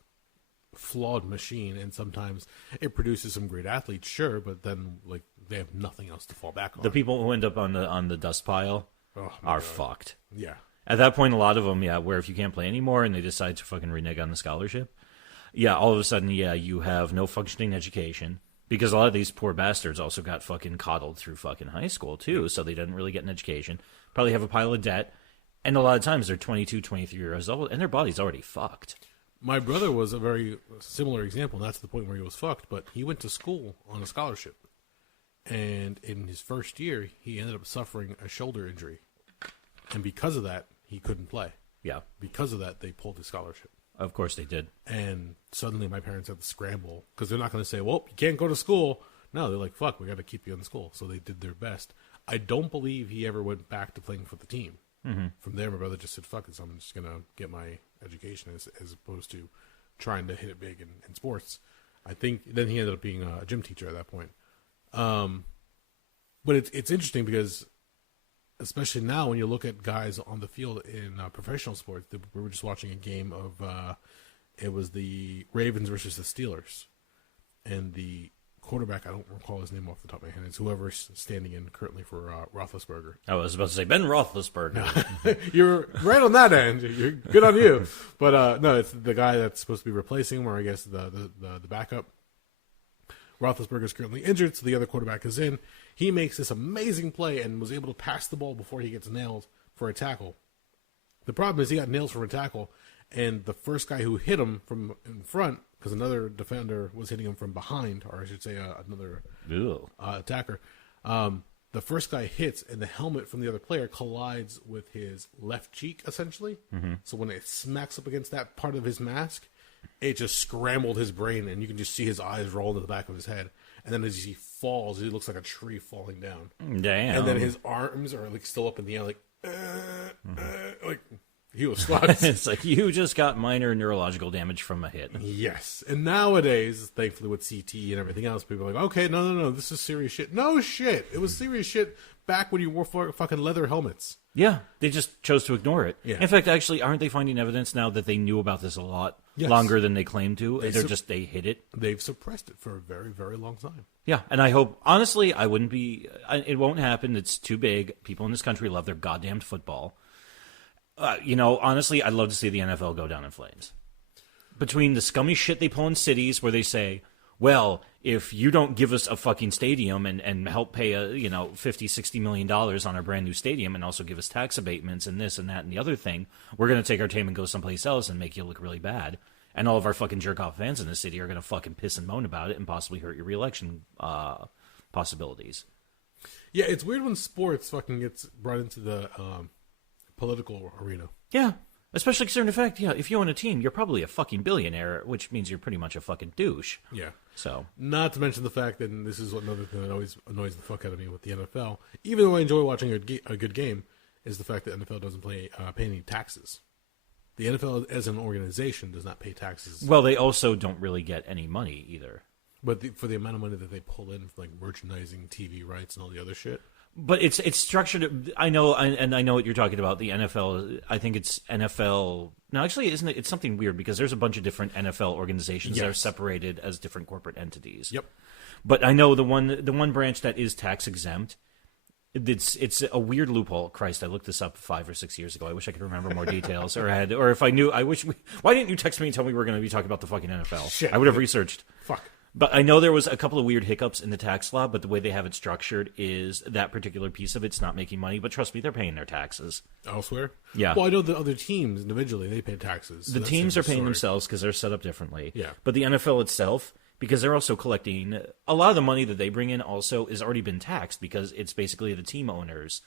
flawed machine, and sometimes it produces some great athletes, sure, but then like they have nothing else to fall back on. The people who end up on the dust pile are fucked. Yeah. At that point, a lot of them, where if you can't play anymore and they decide to fucking renege on the scholarship, all of a sudden, you have no functioning education. Because a lot of these poor bastards also got fucking coddled through fucking high school, too, so they didn't really get an education. Probably have a pile of debt. And a lot of times they're 22, 23 years old, and their body's already fucked. My brother was a very similar example, and that's the point where he was fucked, but he went to school on a scholarship. And in his first year, he ended up suffering a shoulder injury. And because of that, he couldn't play. Yeah. Because of that, they pulled his scholarship. Of course they did. And suddenly my parents had to scramble because they're not going to say, well, you can't go to school. No, they're like, fuck, we got to keep you in school. So they did their best. I don't believe he ever went back to playing for the team. Mm-hmm. From there, my brother just said, fuck it, so I'm just going to get my education as opposed to trying to hit it big in sports. I think then he ended up being a gym teacher at that point. But it's interesting because especially now when you look at guys on the field in professional sports, we were just watching a game of, it was the Ravens versus the Steelers. And the quarterback, I don't recall his name off the top of my head, it's whoever's standing in currently for Roethlisberger. I was about to say Ben Roethlisberger. You're right on that end. You're good on you. But no, it's the guy that's supposed to be replacing him, or I guess the backup. Roethlisberger is currently injured, so the other quarterback is in. He makes this amazing play and was able to pass the ball before he gets nailed for a tackle. The problem is he got nailed for a tackle, and the first guy who hit him from in front because another defender was hitting him from behind, or I should say another attacker. The first guy hits, and the helmet from the other player collides with his left cheek, essentially. Mm-hmm. So when it smacks up against that part of his mask, it just scrambled his brain, and you can just see his eyes roll to the back of his head. And then as he falls, he looks like a tree falling down. Damn. And then his arms are like still up in the air, like he was fucked. It's like you just got minor neurological damage from a hit. Yes. And nowadays, thankfully with CT and everything else, people are like, okay, no, this is serious shit. No shit. It was serious shit back when you wore fucking leather helmets. Yeah, they just chose to ignore it. Yeah. In fact, actually, aren't they finding evidence now that they knew about this a lot longer than they claimed to? They hid it. They've suppressed it for a very, very long time. Yeah, and I hope, honestly, it won't happen. It's too big. People in this country love their goddamn football. Honestly, I'd love to see the NFL go down in flames. Between the scummy shit they pull in cities where they say, well, if you don't give us a fucking stadium and help pay $50-60 million on our brand new stadium and also give us tax abatements and this and that and the other thing, we're going to take our team and go someplace else and make you look really bad. And all of our fucking jerk-off fans in the city are going to fucking piss and moan about it and possibly hurt your re-election possibilities. Yeah, it's weird when sports fucking gets brought into the political arena. Yeah. Especially considering the fact, if you own a team, you're probably a fucking billionaire, which means you're pretty much a fucking douche. Yeah. So, not to mention the fact that, and this is another thing that always annoys the fuck out of me with the NFL, even though I enjoy watching a good game, is the fact that NFL doesn't pay any taxes. The NFL as an organization does not pay taxes. Well, they also don't really get any money either. But for the amount of money that they pull in, like merchandising, TV rights, and all the other shit. But it's structured. I know, and I know what you're talking about. The NFL. I think it's NFL. No, actually, isn't it? It's something weird because there's a bunch of different NFL organizations that are separated as different corporate entities. Yep. But I know the one branch that is tax exempt. It's a weird loophole. Christ, I looked this up 5 or 6 years ago. I wish I could remember more details, or if I knew, I wish. Why didn't you text me and tell me we were going to be talking about the fucking NFL? Shit, I would have researched. Fuck. But I know there was a couple of weird hiccups in the tax law, but the way they have it structured is that particular piece of it's not making money. But trust me, they're paying their taxes. Elsewhere? Yeah. Well, I know the other teams individually, they pay taxes. So the teams are paying themselves because they're set up differently. Yeah. But the NFL itself, because they're also collecting, a lot of the money that they bring in also has already been taxed because it's basically the team owners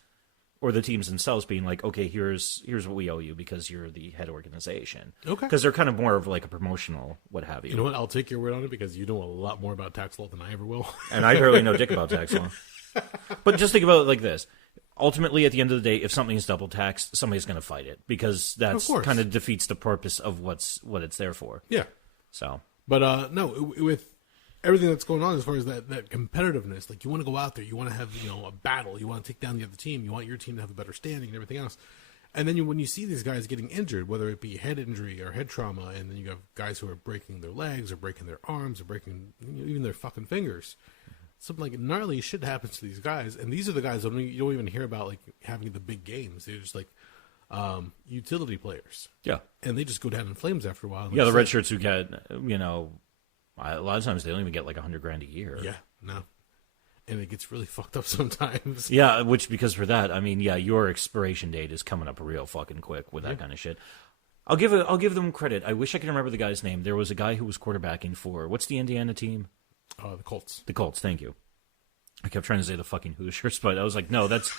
or the teams themselves being like, okay, here's what we owe you because you're the head organization. Okay. Because they're kind of more of like a promotional what have you. You know what? I'll take your word on it because you know a lot more about tax law than I ever will. And I barely know dick about tax law. But just think about it like this. Ultimately, at the end of the day, if something is double taxed, somebody's going to fight it because that's kind of defeats the purpose of what it's there for. Yeah. So. But no, with everything that's going on as far as that competitiveness, like you want to go out there, you want to have a battle, you want to take down the other team, you want your team to have a better standing and everything else. And then when you see these guys getting injured, whether it be head injury or head trauma, and then you have guys who are breaking their legs or breaking their arms or breaking even their fucking fingers, something like gnarly shit happens to these guys. And these are the guys that you don't even hear about like having the big games. They're just like utility players. Yeah. And they just go down in flames after a while. Yeah, the red shirts who get, a lot of times they don't even get like $100,000 a year. Yeah, no. And it gets really fucked up sometimes. Yeah, because for that, I mean, your expiration date is coming up real fucking quick with that kind of shit. I'll give them credit. I wish I could remember the guy's name. There was a guy who was quarterbacking for, what's the Indiana team? The Colts. The Colts, thank you. I kept trying to say the fucking Hoosiers, but I was like, no, that's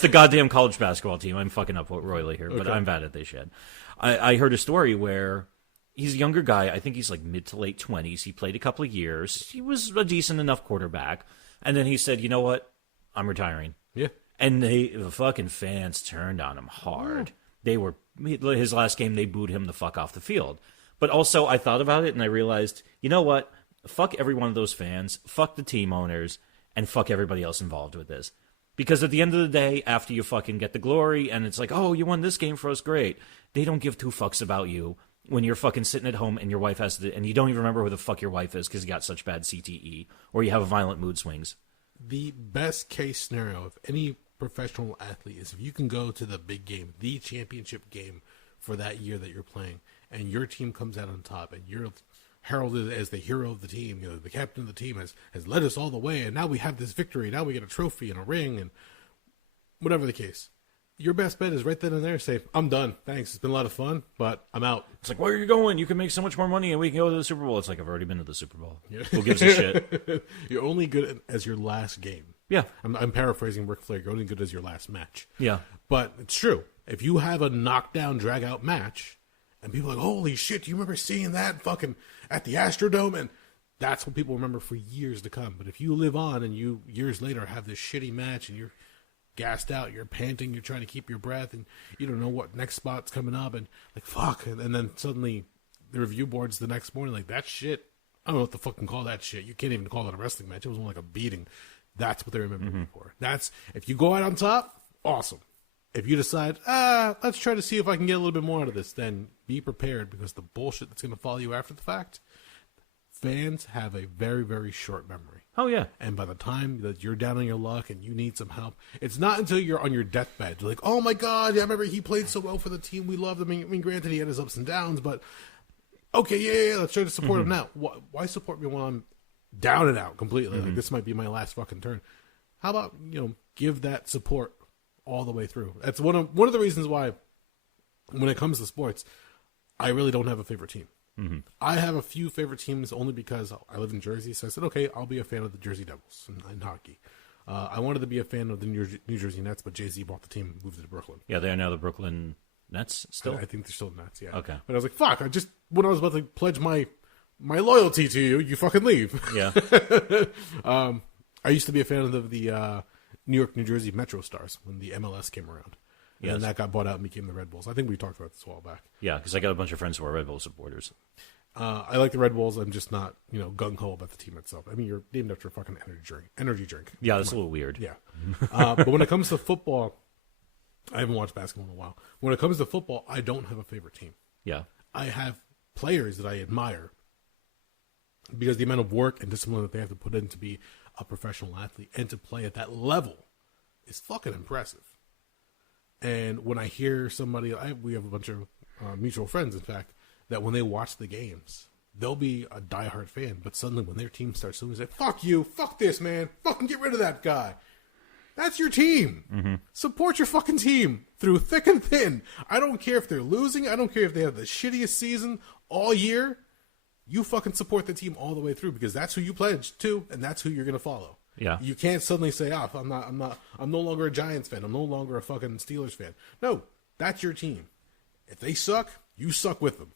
the goddamn college basketball team. I'm fucking up royally here, but I'm bad at this shit. I heard a story where he's a younger guy. I think he's like mid to late 20s. He played a couple of years. He was a decent enough quarterback. And then he said, you know what? I'm retiring. Yeah. And the fucking fans turned on him hard. They were, his last game, they booed him the fuck off the field. But also, I thought about it and I realized, you know what? Fuck every one of those fans. Fuck the team owners. And fuck everybody else involved with this. Because at the end of the day, after you fucking get the glory, and it's like, oh, you won this game for us, great. They don't give two fucks about you when you're fucking sitting at home and your wife has to, and you don't even remember who the fuck your wife is because you got such bad CTE, or you have violent mood swings. The best case scenario of any professional athlete is if you can go to the big game, the championship game for that year that you're playing, and your team comes out on top, and you're heralded as the hero of the team. The captain of the team has led us all the way, and now we have this victory. Now we get a trophy and a ring and whatever the case. your best bet is right then and there. Say, I'm done. Thanks. It's been a lot of fun, but I'm out. It's like, where are you going? You can make so much more money and we can go to the Super Bowl. It's like, I've already been to the Super Bowl. Yeah. Who gives a shit? You're only good as your last game. Yeah. I'm paraphrasing Ric Flair. You're only good as your last match. Yeah. But it's true. If you have a knockdown, drag-out match, and people are like, holy shit, do you remember seeing that fucking at the Astrodome? And that's what people remember for years to come. But if you live on and you, years later, have this shitty match and you're gassed out, you're panting, you're trying to keep your breath, and you don't know what next spot's coming up, and like, fuck. And then suddenly the review boards the next morning, like, that shit, I don't know what the fuck can call that shit. You can't even call it a wrestling match. It was more like a beating. That's what they remember me for. That's, if you go out on top, awesome. If you decide, let's try to see if I can get a little bit more out of this, then be prepared, because the bullshit that's going to follow you after the fact, fans have a very, very short memory. Oh, yeah. And by the time that you're down on your luck and you need some help, it's not until you're on your deathbed. You're like, oh my God, yeah, I remember he played so well for the team. We loved him. I mean, granted, he had his ups and downs, but okay, yeah, let's try to support him now. Why support me when I'm down and out completely? Like, this might be my last fucking turn. How about, give that support all the way through? That's one of the reasons why, when it comes to sports, I really don't have a favorite team. I have a few favorite teams only because I live in Jersey, so I said, okay, I'll be a fan of the Jersey Devils in hockey. I wanted to be a fan of the New Jersey Nets, but Jay-Z bought the team and moved it to Brooklyn. Yeah, they are now the Brooklyn Nets still? I think they're still Nets, yeah. Okay. But I was like, fuck, when I was about to pledge my loyalty to you, you fucking leave. Yeah. I used to be a fan of the New York, New Jersey Metro Stars when the MLS came around. And then that got bought out and became the Red Bulls. I think we talked about this a while back. Yeah, because I got a bunch of friends who are Red Bull supporters. I like the Red Bulls. I'm just not, gung-ho about the team itself. I mean, you're named after a fucking energy drink. Yeah, that's a little weird. Yeah. But when it comes to football, I haven't watched basketball in a while. When it comes to football, I don't have a favorite team. Yeah. I have players that I admire because the amount of work and discipline that they have to put in to be a professional athlete and to play at that level is fucking impressive. And when I hear somebody, we have a bunch of mutual friends, in fact, that when they watch the games, they'll be a diehard fan, but suddenly when their team starts losing, they say, fuck you, fuck this, man, fucking get rid of that guy. That's your team. Support your fucking team through thick and thin. I don't care if they're losing. I don't care if they have the shittiest season all year. You fucking support the team all the way through, because that's who you pledged to, and that's who you're going to follow. Yeah. You can't suddenly say, I'm no longer a Giants fan. I'm no longer a fucking Steelers fan. No, that's your team. If they suck, you suck with them.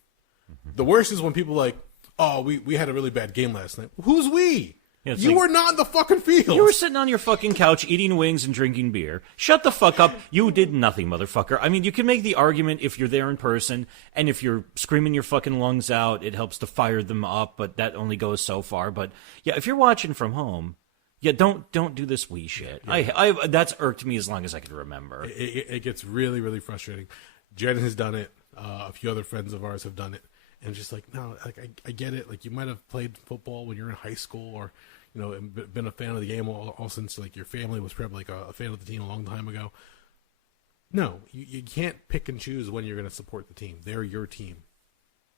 The worst is when people are like, oh, we had a really bad game last night. Who's we? Yeah, you were not in the fucking field. You were sitting on your fucking couch eating wings and drinking beer. Shut the fuck up. You did nothing, motherfucker. I mean, you can make the argument if you're there in person, and if you're screaming your fucking lungs out, it helps to fire them up, but that only goes so far. But yeah, if you're watching from home, yeah, don't do this wee shit. Yeah. That's irked me as long as I can remember. It gets really, really frustrating. Jen has done it. A few other friends of ours have done it. And just like, no, like I get it. Like, you might have played football when you were in high school, or been a fan of the game all since like your family was probably like a fan of the team a long time ago. No, you can't pick and choose when you're going to support the team. They're your team,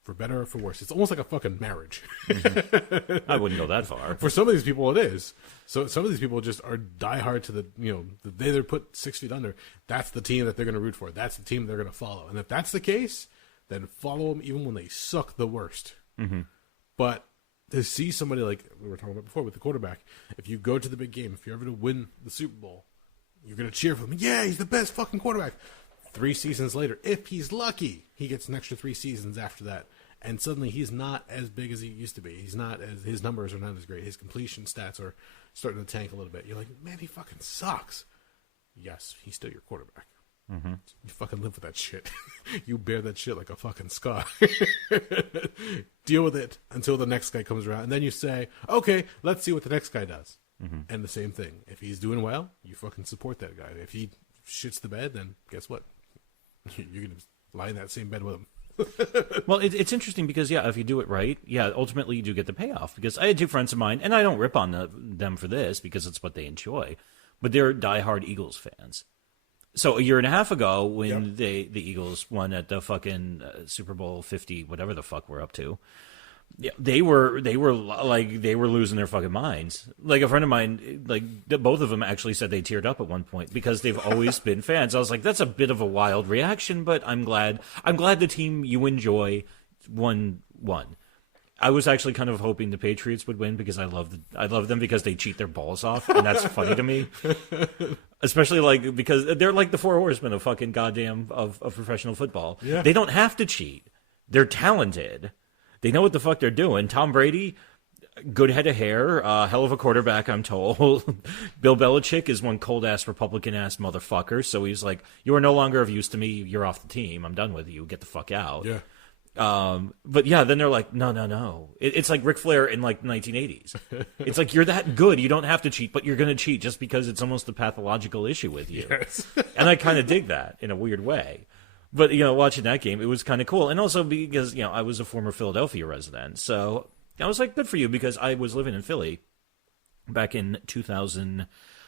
for better or for worse. It's almost like a fucking marriage. I wouldn't go that far. For some of these people, it is. So some of these people just are diehard to the day they're put 6 feet under. That's the team that they're going to root for. That's the team they're going to follow. And if that's the case, then follow them even when they suck the worst. But to see somebody like we were talking about before with the quarterback, if you go to the big game, if you're ever to win the Super Bowl, you're going to cheer for him. Yeah, he's the best fucking quarterback. 3 seasons later, if he's lucky, he gets an extra 3 seasons after that. And suddenly he's not as big as he used to be. His numbers are not as great. His completion stats are starting to tank a little bit. You're like, man, he fucking sucks. Yes, he's still your quarterback. You fucking live with that shit. You bear that shit like a fucking scar. Deal with it until the next guy comes around. And then you say, okay, let's see what the next guy does. And the same thing. If he's doing well, you fucking support that guy. If he shits the bed, then guess what? You're going to lie in that same bed with him. Well, it's interesting because, yeah, if you do it right, yeah, ultimately you do get the payoff. Because I had 2 friends of mine, and I don't rip on them for this because it's what they enjoy, but they're diehard Eagles fans. So a year and a half ago, when the Eagles won at the fucking Super Bowl 50, whatever the fuck we're up to, Yeah, they were losing their fucking minds. Like a friend of mine, both of them actually said they teared up at one point because they've always been fans. I was like, that's a bit of a wild reaction, but I'm glad the team you enjoy won. I was actually kind of hoping the Patriots would win because I love them because they cheat their balls off, and that's funny to me. Especially because they're like the four horsemen of fucking goddamn of professional football. Yeah. They don't have to cheat. They're talented. They know what the fuck they're doing. Tom Brady, good head of hair, hell of a quarterback, I'm told. Bill Belichick is one cold-ass, Republican-ass motherfucker, so he's like, you are no longer of use to me, you're off the team, I'm done with you, get the fuck out. Yeah. But yeah, then they're like, no. It's like Ric Flair in like 1980s. It's like, you're that good, you don't have to cheat, but you're going to cheat just because it's almost a pathological issue with you. Yes. And I kind of dig that in a weird way. But, watching that game, it was kind of cool. And also because, I was a former Philadelphia resident. So I was like, good for you, because I was living in Philly back in 2000.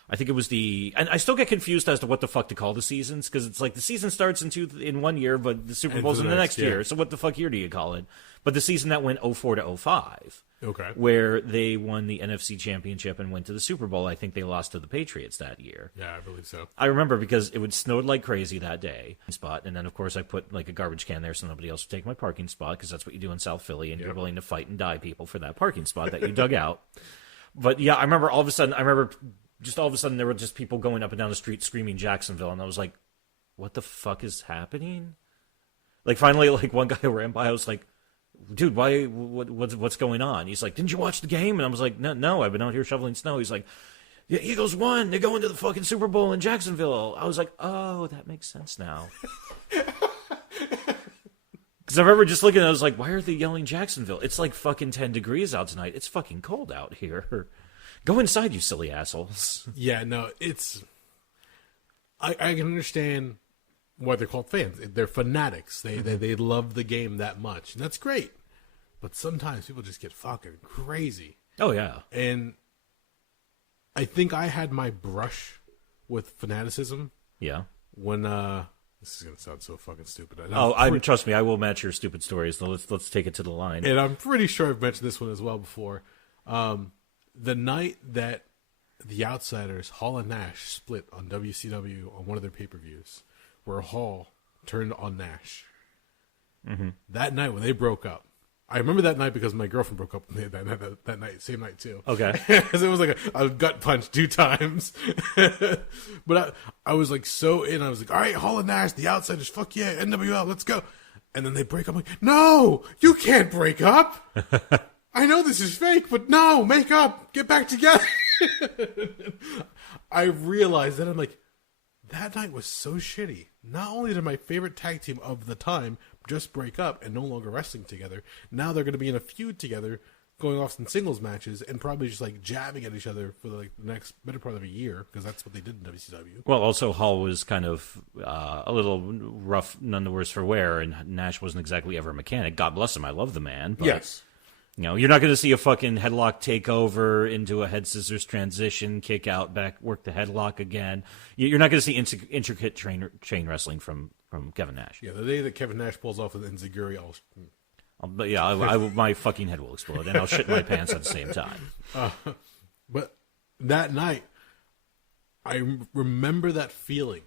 I think it was and I still get confused as to what the fuck to call the seasons, because it's like the season starts in 1 year, but the Super Bowl's in the next year. So what the fuck year do you call it? But the season that went 04 to 05. Okay. Where they won the NFC Championship and went to the Super Bowl. I think they lost to the Patriots that year. Yeah, I believe so. I remember because it would snowed like crazy that day. And then, of course, I put like a garbage can there so nobody else would take my parking spot, because that's what you do in South Philly, and you're willing to fight and die people for that parking spot that you dug out. But yeah, I remember all of a sudden there were just people going up and down the street screaming Jacksonville, and I was like, what the fuck is happening? Like, finally, like, one guy ran by, I was like, dude, what's going on? He's like, didn't you watch the game? And I was like, no, I've been out here shoveling snow. He's like, yeah, Eagles won. They're going to the fucking Super Bowl in Jacksonville. I was like, oh, that makes sense now. Because I remember just looking at it, I was like, why are they yelling Jacksonville? It's like fucking 10 degrees out tonight. It's fucking cold out here. Go inside, you silly assholes. Yeah, no, I can understand why they're called fans. They're fanatics. They love the game that much, and that's great. But sometimes people just get fucking crazy. Oh, yeah. And I think I had my brush with fanaticism. Yeah. When, this is going to sound so fucking stupid. Trust me, I will match your stupid stories. So let's take it to the line. And I'm pretty sure I've mentioned this one as well before. The night that the Outsiders, Hall and Nash, split on WCW on one of their pay-per-views, where Hall turned on Nash. Mm-hmm. That night when they broke up, I remember that night because my girlfriend broke up with me that night, same night too. Okay. Because it was like a gut punch 2 times. But I was like so in. I was like, all right, Hall and Nash, the Outsiders, fuck yeah, NWL, let's go. And then they break up. I'm like, no, you can't break up. I know this is fake, but no, make up, get back together. I realized that I'm like, that night was so shitty. Not only did my favorite tag team of the time just break up and no longer wrestling together, now they're going to be in a feud together, going off some singles matches and probably just like jabbing at each other for the next better part of a year, because that's what they did in WCW. Well, also Hall was kind of a little rough, none the worse for wear, and Nash wasn't exactly ever a mechanic. God bless him, I love the man. But, yes. You're not going to see a fucking headlock takeover into a head scissors transition, kick out, back, work the headlock again. You're not going to see intricate chain wrestling from Kevin Nash. Yeah, the day that Kevin Nash pulls off with Enziguri, But yeah, my fucking head will explode, and I'll shit my pants at the same time. But that night, I remember that feeling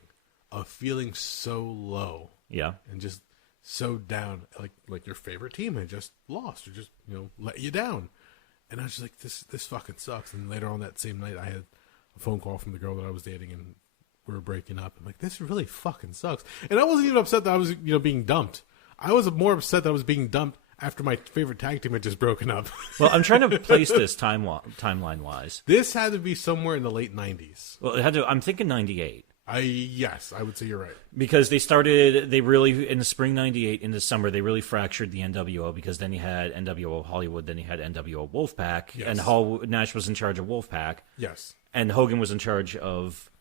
of feeling so low. Yeah. And just so down, like your favorite team had just lost or just let you down, and I was just like, this fucking sucks. And later on that same night, I had a phone call from the girl that I was dating, and we were breaking up. I'm like, this really fucking sucks. And I wasn't even upset that I was being dumped. I was more upset that I was being dumped after my favorite tag team had just broken up. Well, I'm trying to place this timeline wise. This had to be somewhere in the late 90s. Well, it had to. I'm thinking 98. Yes, I would say you're right. Because in the spring 98, in the summer, they really fractured the NWO, because then you had NWO Hollywood, then you had NWO Wolfpack, yes. And Nash was in charge of Wolfpack. Yes. And Hogan was in charge of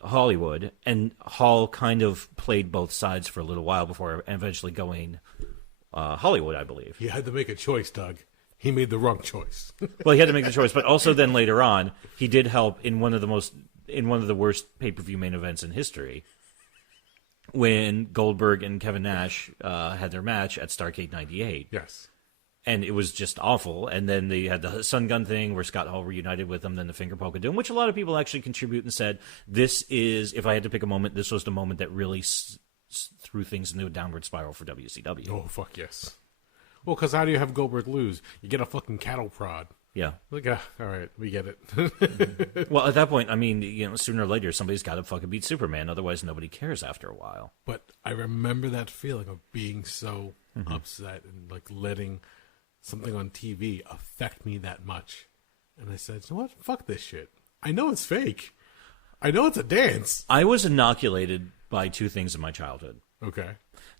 Hollywood, and Hall kind of played both sides for a little while before eventually going Hollywood, I believe. He had to make a choice, Doug. He made the wrong choice. Well, he had to make the choice, but also then later on, he did help in one of the worst pay-per-view main events in history, when Goldberg and Kevin Nash had their match at Starrcade 98. Yes. And it was just awful. And then they had the Sun Gun thing where Scott Hall reunited with them, then the finger poke of doom, which a lot of people actually contribute and said, this is, if I had to pick a moment, this was the moment that really threw things into a downward spiral for WCW. Oh, fuck yes. Well, because how do you have Goldberg lose? You get a fucking cattle prod. Yeah. Like, all right, we get it. Well, at that point, I mean, sooner or later, somebody's got to fucking beat Superman. Otherwise, nobody cares after a while. But I remember that feeling of being so upset and, like, letting something on TV affect me that much. And I said, you know what? Fuck this shit. I know it's fake. I know it's a dance. I was inoculated by two things in my childhood. Okay.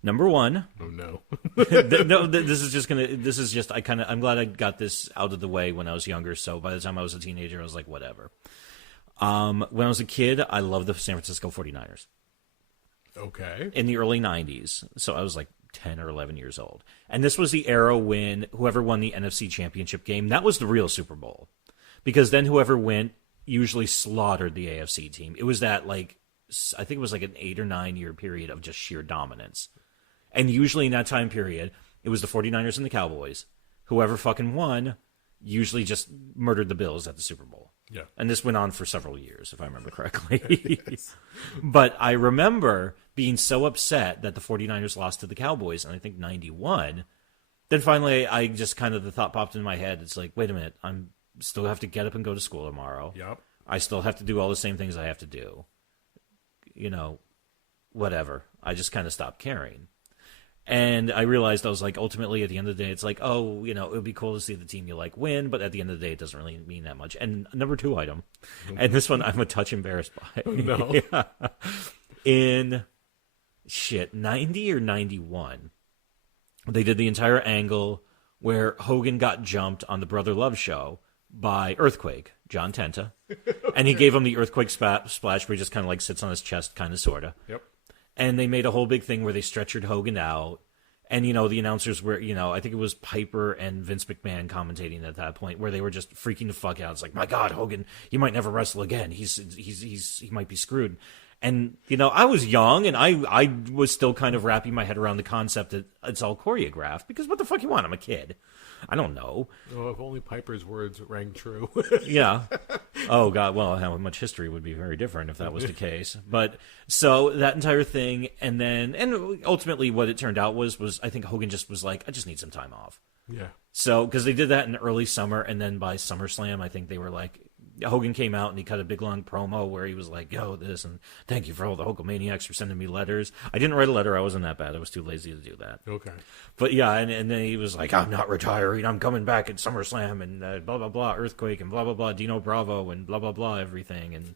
Number one. Oh, no. I'm glad I got this out of the way when I was younger. So by the time I was a teenager, I was like, whatever. When I was a kid, I loved the San Francisco 49ers. Okay. In the early 90s. So I was like 10 or 11 years old. And this was the era when whoever won the NFC Championship game, that was the real Super Bowl. Because then whoever went usually slaughtered the AFC team. It was that, like, I think it was like an 8 or 9 year period of just sheer dominance. And usually in that time period, it was the 49ers and the Cowboys. Whoever fucking won usually just murdered the Bills at the Super Bowl. Yeah. And this went on for several years, if I remember correctly. Yes. But I remember being so upset that the 49ers lost to the Cowboys, and I think 91. Then finally, I just kind of, the thought popped in my head. It's like, wait a minute, I'm still have to get up and go to school tomorrow. Yep. I still have to do all the same things I have to do. Whatever. I just kind of stopped caring. And I realized, I was like, ultimately, at the end of the day, it's like, oh, it would be cool to see the team you like win, but at the end of the day, it doesn't really mean that much. And number 2 item, and this one I'm a touch embarrassed by. Oh, no. Yeah. In, 90 or 91, they did the entire angle where Hogan got jumped on the Brother Love show by Earthquake, John Tenta. Okay. And he gave him the Earthquake splash where he just kind of like sits on his chest, kind of, sort of. Yep. And they made a whole big thing where they stretchered Hogan out. And, the announcers were, I think it was Piper and Vince McMahon commentating at that point, where they were just freaking the fuck out. It's like, my God, Hogan, he might never wrestle again. He might be screwed. And, I was young, and I was still kind of wrapping my head around the concept that it's all choreographed, because what the fuck you want? I'm a kid. I don't know. Oh, if only Piper's words rang true. Yeah. Oh, God. Well, how much history would be very different if that was the case. But so that entire thing, and ultimately what it turned out was I think Hogan just was like, I just need some time off. Yeah. So, because they did that in early summer, and then by SummerSlam, I think they were like, Hogan came out and he cut a big long promo where he was like, yo, this, and thank you for all the Hulkamaniacs for sending me letters. I didn't write a letter. I wasn't that bad. I was too lazy to do that. Okay. But yeah, and then he was like, I'm not retiring. I'm coming back at SummerSlam and blah, blah, blah, Earthquake and blah, blah, blah, Dino Bravo and blah, blah, blah, everything. And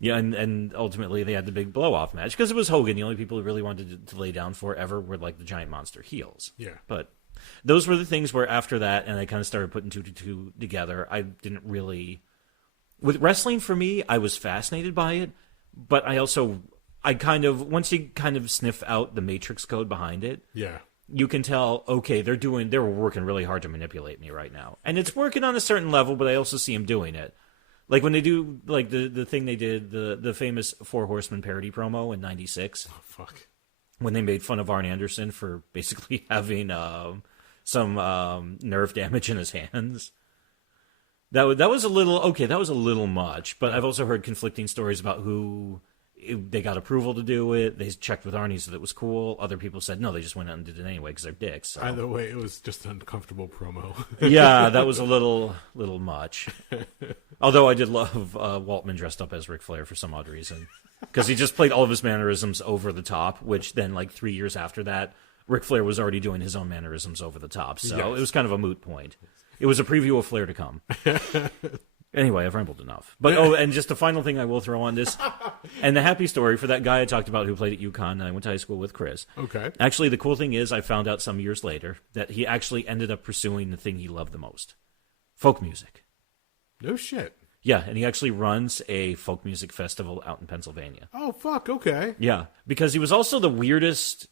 yeah, and ultimately they had the big blow-off match because it was Hogan. The only people who really wanted to lay down for ever were like the giant monster heels. Yeah. But those were the things where after that, and I kind of started putting two to two together, I didn't really... With wrestling, for me, I was fascinated by it, but once you kind of sniff out the matrix code behind it, yeah, you can tell, okay, they're working really hard to manipulate me right now. And it's working on a certain level, but I also see them doing it. Like when they do, like the thing they did, the famous Four Horsemen parody promo in 96. Oh, fuck. When they made fun of Arn Anderson for basically having some nerve damage in his hands. That was a little much, but I've also heard conflicting stories about who they got approval to do it. They checked with Arnie so that it was cool. Other people said, no, they just went out and did it anyway because they're dicks. So. Either way, it was just an uncomfortable promo. Yeah, that was a little much. Although I did love Waltman dressed up as Ric Flair for some odd reason. Because he just played all of his mannerisms over the top, which then like 3 years after that, Ric Flair was already doing his own mannerisms over the top. So It was kind of a moot point. It was a preview of Flair to come. Anyway, I've rambled enough. But and just the final thing I will throw on this, and the happy story for that guy I talked about who played at UConn, and I went to high school with Chris. Okay. Actually, the cool thing is I found out some years later that he actually ended up pursuing the thing he loved the most. Folk music. No shit. Yeah, and he actually runs a folk music festival out in Pennsylvania. Oh, fuck, okay. Yeah, because he was also the weirdest,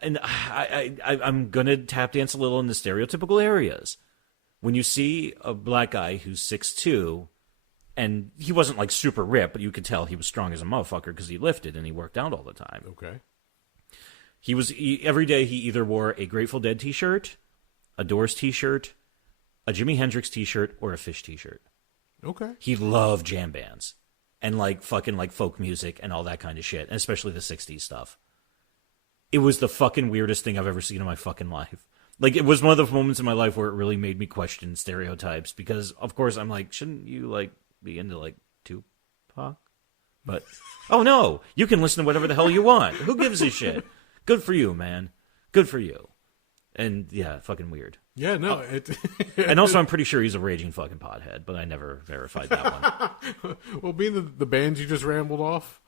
and I'm going to tap dance a little in the stereotypical areas. When you see a black guy who's 6'2", and he wasn't like super ripped, but you could tell he was strong as a motherfucker because he lifted and he worked out all the time. Okay. Every day he either wore a Grateful Dead t-shirt a Doors t-shirt, a Jimi Hendrix t-shirt, or a Fish t-shirt. Okay. He loved jam bands and fucking folk music and all that kind of shit, and especially the 60s stuff. It was the fucking weirdest thing I've ever seen in my fucking life. Like, it was one of the moments in my life where it really made me question stereotypes, because, of course, I'm like, shouldn't you, be into, Tupac? But, oh no, you can listen to whatever the hell you want. Who gives a shit? Good for you, man. Good for you. And, yeah, fucking weird. Yeah, no. And also, I'm pretty sure he's a raging fucking pothead, but I never verified that one. Well, being the bands you just rambled off,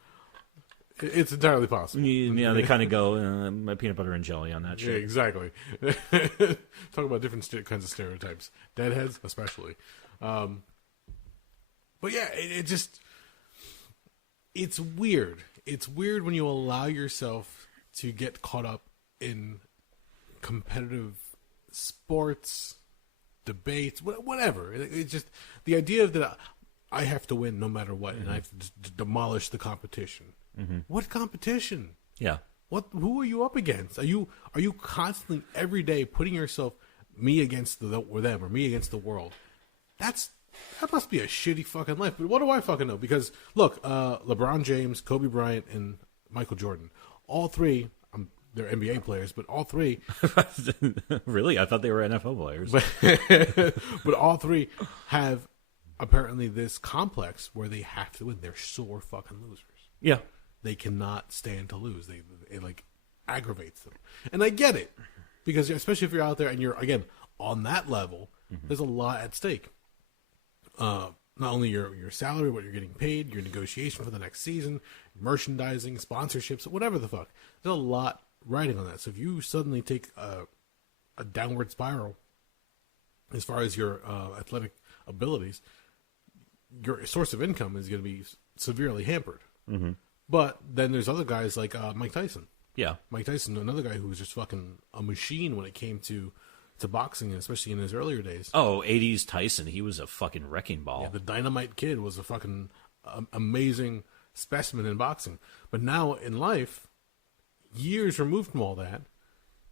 it's entirely possible. Yeah, they kind of go my peanut butter and jelly on that shit. Yeah, exactly. Talk about different kinds of stereotypes. Deadheads, especially. But yeah, it's weird. It's weird when you allow yourself to get caught up in competitive sports, debates, whatever. It's just the idea that I have to win no matter what, and I have to demolish the competition. Mm-hmm. What competition? Yeah. Who are you up against? Are you constantly every day putting yourself me against them or me against the world? That must be a shitty fucking life. But what do I fucking know? Because look, LeBron James, Kobe Bryant, and Michael Jordan, all three. They're NBA players, but all three. Really? I thought they were NFL players. But all three have apparently this complex where they have to win. They're sore fucking losers. Yeah. They cannot stand to lose. It aggravates them. And I get it. Because especially if you're out there and you're, again, on that level, there's a lot at stake. Not only your salary, what you're getting paid, your negotiation for the next season, merchandising, sponsorships, whatever the fuck. There's a lot riding on that. So if you suddenly take a downward spiral as far as your athletic abilities, your source of income is going to be severely hampered. Mm-hmm. But then there's other guys like Mike Tyson. Yeah. Mike Tyson, another guy who was just fucking a machine when it came to boxing, especially in his earlier days. Oh, 80s Tyson. He was a fucking wrecking ball. Yeah, the Dynamite Kid was a fucking amazing specimen in boxing. But now in life, years removed from all that,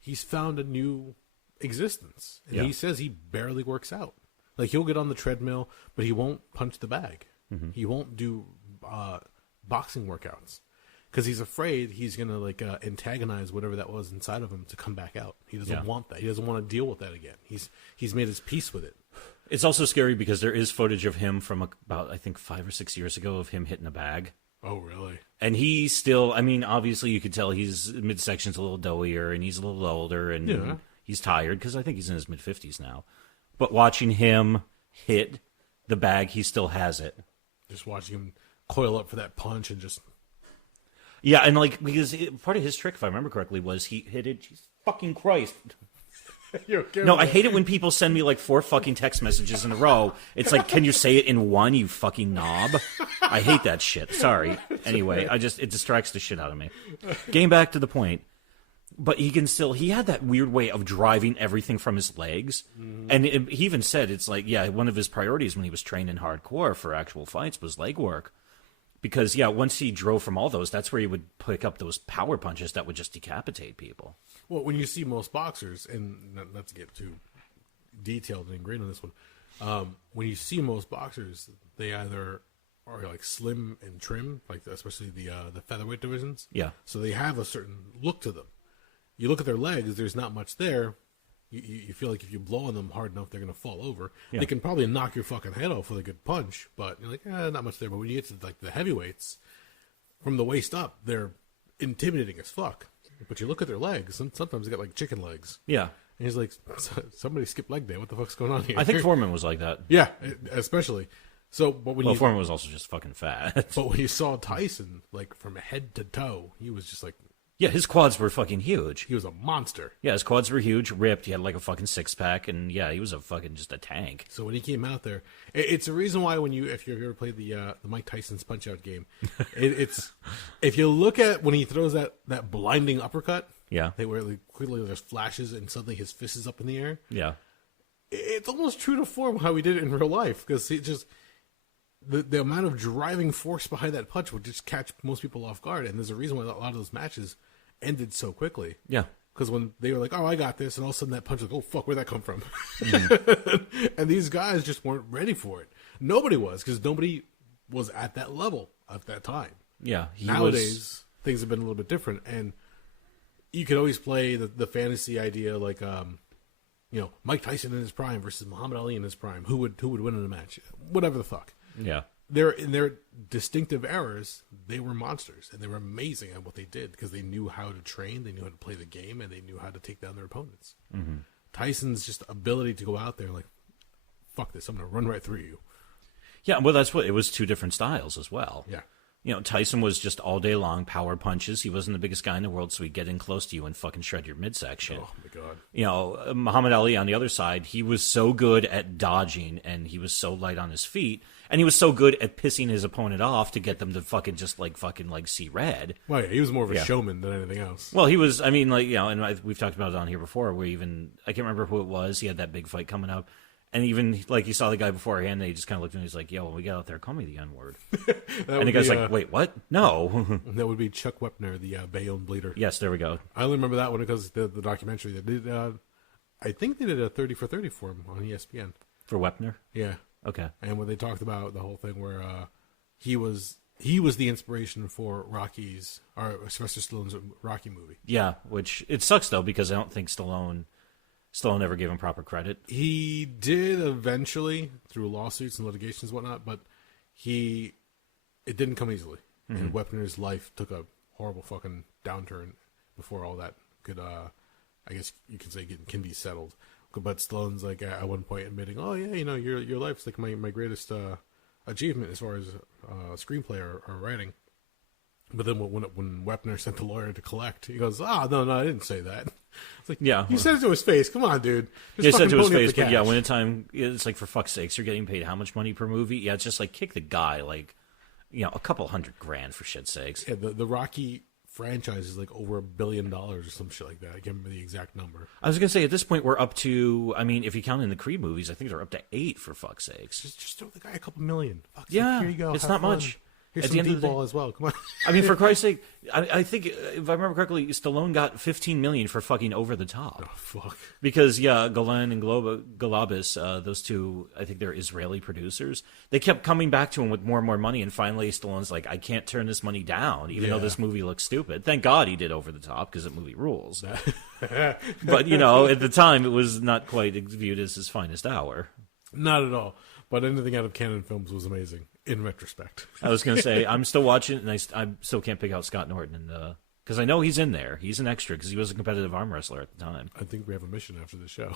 he's found a new existence. And he says he barely works out. Like, he'll get on the treadmill, but he won't punch the bag. Mm-hmm. He won't do boxing workouts. Because he's afraid he's going to antagonize whatever that was inside of him to come back out. He doesn't want that. He doesn't want to deal with that again. He's made his peace with it. It's also scary because there is footage of him from about, I think, 5 or 6 years ago of him hitting a bag. Oh, really? And he still, I mean, obviously you could tell his midsection's a little doughier and he's a little older and he's tired because I think he's in his mid-50s now. But watching him hit the bag, he still has it. Just watching him coil up for that punch and just... Yeah, and because part of his trick, if I remember correctly, was he hit it. Jesus fucking Christ! No, I hate it when people send me 4 fucking text messages in a row. It's like, can you say it in one, you fucking knob? I hate that shit. Sorry. Anyway, it distracts the shit out of me. Getting back to the point, but he had that weird way of driving everything from his legs, and he even said it's one of his priorities when he was training hardcore for actual fights was leg work. Because, once he drove from all those, that's where he would pick up those power punches that would just decapitate people. Well, when you see most boxers, and not to get too detailed and ingrained on this one, when you see most boxers, they either are slim and trim, especially the featherweight divisions. Yeah. So they have a certain look to them. You look at their legs, there's not much there. You feel like if you blow on them hard enough, they're going to fall over. Yeah. They can probably knock your fucking head off with a good punch, but you're like, not much there. But when you get to the heavyweights, from the waist up, they're intimidating as fuck. But you look at their legs, and sometimes they got chicken legs. Yeah. And he's like, somebody skipped leg day. What the fuck's going on here? I think Foreman was like that. Yeah, especially. So, but Foreman was also just fucking fat. But when you saw Tyson, from head to toe, he was just yeah, his quads were fucking huge. He was a monster. Yeah, his quads were huge, ripped. He had a fucking 6-pack, and he was a fucking just a tank. So when he came out there, it's a reason why if you've ever played the Mike Tyson's Punch-Out game, it's if you look at when he throws that blinding uppercut, where quickly there's flashes and suddenly his fist is up in the air. Yeah, it's almost true to form how he did it in real life because he just the amount of driving force behind that punch would just catch most people off guard, and there's a reason why a lot of those matches ended so quickly. Yeah. Because when they were like, "Oh, I got this," and all of a sudden that punch, like, "Oh fuck, where'd that come from?" And these guys just weren't ready for it. Nobody was, because nobody was at that level at that time. Yeah, nowadays things have been a little bit different, and you could always play the fantasy idea, like Mike Tyson in his prime versus Muhammad Ali in his prime. Who would win in a match? Whatever the fuck. Yeah. In their distinctive eras, they were monsters, and they were amazing at what they did because they knew how to train, they knew how to play the game, and they knew how to take down their opponents. Mm-hmm. Tyson's just ability to go out there like, fuck this, I'm going to run right through you. Yeah, well, that's what it was. Two different styles as well. Yeah. Tyson was just all day long power punches. He wasn't the biggest guy in the world, so he'd get in close to you and fucking shred your midsection. Oh, my God. Muhammad Ali on the other side, he was so good at dodging, and he was so light on his feet, and he was so good at pissing his opponent off to get them to fucking see red. Well, yeah, he was more of a showman than anything else. Well, he was, and we've talked about it on here before, where I can't remember who it was, he had that big fight coming up. And even, he saw the guy beforehand, and he just kind of looked at him, and he's like, yo, when we get out there, call me the N-word. And the guy's like, wait, what? No. That would be Chuck Wepner, the Bayonne bleeder. Yes, there we go. I only remember that one because the documentary. They did, I think they did a 30 for 30 for him on ESPN. For Wepner? Yeah. Okay. And when they talked about the whole thing where he was the inspiration for Sylvester Stallone's Rocky movie. Yeah, which, it sucks, though, because I don't think Stallone never gave him proper credit. He did eventually through lawsuits and litigations and whatnot, but it didn't come easily. Mm-hmm. And Wepner's life took a horrible fucking downturn before all that could, I guess you could say, can be settled. But Stallone's like at one point admitting, "Oh yeah, your life's like my greatest achievement as far as screenplay or writing." But then when Wepner sent the lawyer to collect, he goes, no, I didn't say that. It's like, yeah, you said it to his face. Come on, dude. He said it to his face, but yeah, when it's like, for fuck's sakes, you're getting paid how much money per movie? Yeah, it's just like, kick the guy, like, a couple $100,000 for shit's sakes. Yeah, the Rocky franchise is like over $1 billion or some shit like that. I can't remember the exact number. I was going to say, at this point, we're up to, if you count in the Creed movies, I think they're up to 8, for fuck's sakes. Just throw the guy a couple million. Fuck's yeah, sake. Here you go. It's Have not fun. much. Here's at some the end of the D-ball day, as well. Come on. For Christ's sake, I think, if I remember correctly, Stallone got $15 million for fucking Over the Top. Oh, fuck. Because, Golan and Galabis, those two, I think they're Israeli producers, they kept coming back to him with more and more money, and finally Stallone's like, I can't turn this money down, even though this movie looks stupid. Thank God he did Over the Top, because that movie rules. But, at the time, it was not quite viewed as his finest hour. Not at all. But anything out of Cannon Films was amazing, in retrospect. I was going to say, I'm still watching it, and I still can't pick out Scott Norton, because I know he's in there. He's an extra, because he was a competitive arm wrestler at the time. I think we have a mission after the show.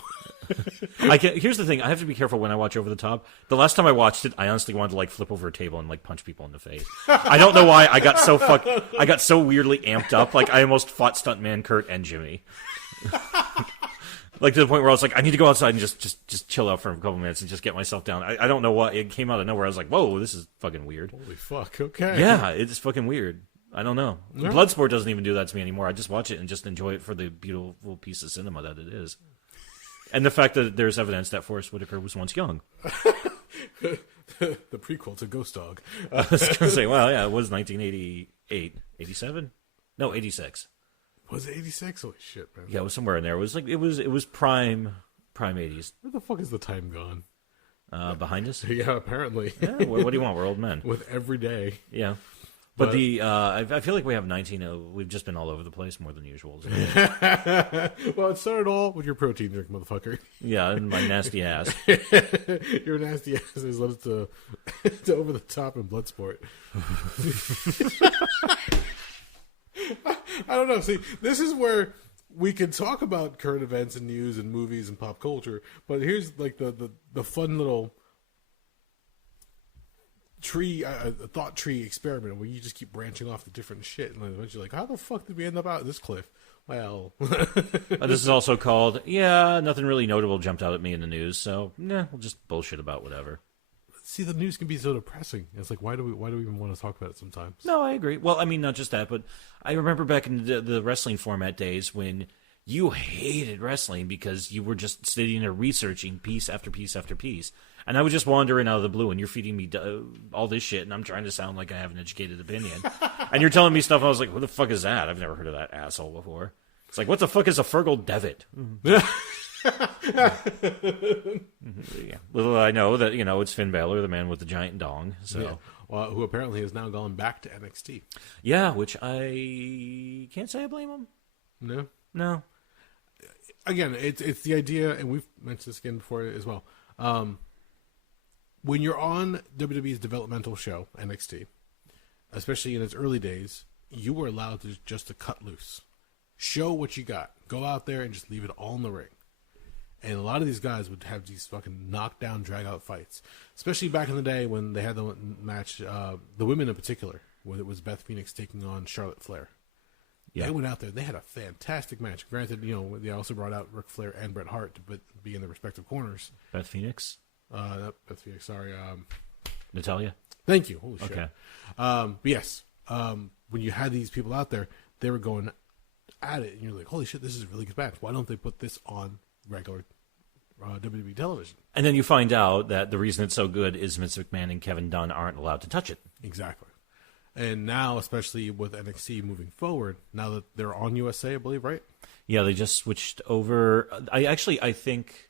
Here's the thing, I have to be careful when I watch Over the Top. The last time I watched it, I honestly wanted to, flip over a table and, punch people in the face. I don't know why, I got so weirdly amped up, I almost fought Stuntman Kurt and Jimmy. To the point where I was like, I need to go outside and just chill out for a couple minutes and just get myself down. I don't know what. It came out of nowhere. I was like, whoa, this is fucking weird. Holy fuck, okay. Yeah, it's fucking weird. I don't know. Yeah. Bloodsport doesn't even do that to me anymore. I just watch it and just enjoy it for the beautiful piece of cinema that it is. And the fact that there's evidence that Forrest Whitaker was once young. The prequel to Ghost Dog. I was going to say, well, yeah, it was 1988. 87? No, 86. Was it 86? Holy shit, man. Yeah, it was somewhere in there. It was prime 80s. Where the fuck is the time gone? Behind us? Yeah, apparently. Yeah, what do you want? We're old men. With every day. Yeah. But I feel like we have 19. We've just been all over the place more than usual. So. Well, it started all with your protein drink, motherfucker. Yeah, and my nasty ass. Your nasty ass has led us to Over the Top and Bloodsport. I don't know. See, this is where we can talk about current events and news and movies and pop culture, but here's the fun little thought tree experiment where you just keep branching off to different shit, and then eventually like, how the fuck did we end up out this cliff? Well, this is also called, nothing really notable jumped out at me in the news, so we'll just bullshit about whatever. See, the news can be so depressing. It's like, why do we even want to talk about it sometimes? No, I agree. Well, not just that, but I remember back in the wrestling format days when you hated wrestling because you were just sitting there researching piece after piece after piece. And I would just wander in out of the blue, and you're feeding me all this shit, and I'm trying to sound like I have an educated opinion. And you're telling me stuff, and I was like, what the fuck is that? I've never heard of that asshole before. It's like, what the fuck is a Fergal Devitt? Yeah. Little I know that, it's Finn Balor, the man with the giant dong. So, Yeah. Well, who apparently has now gone back to NXT. Yeah, which I can't say I blame him. No. Again, it's the idea, and we've mentioned this again before as well. When you're on WWE's developmental show, NXT, especially in its early days, you were allowed to cut loose. Show what you got. Go out there and just leave it all in the ring. And a lot of these guys would have these fucking knockdown, drag-out fights. Especially back in the day when they had the match, the women in particular, when it was Beth Phoenix taking on Charlotte Flair. Yeah. They went out there. They had a fantastic match. Granted, they also brought out Ric Flair and Bret Hart to be in their respective corners. Beth Phoenix? Not Beth Phoenix, sorry. Natalia? Thank you. Holy shit. Okay. But yes, when you had these people out there, they were going at it, and you're like, holy shit, this is a really good match. Why don't they put this on regular WWE television? And then you find out that the reason it's so good is Vince McMahon and Kevin Dunn aren't allowed to touch it. Exactly. And now, especially with NXT moving forward, now that they're on USA, I believe, right? Yeah, they just switched over. I think...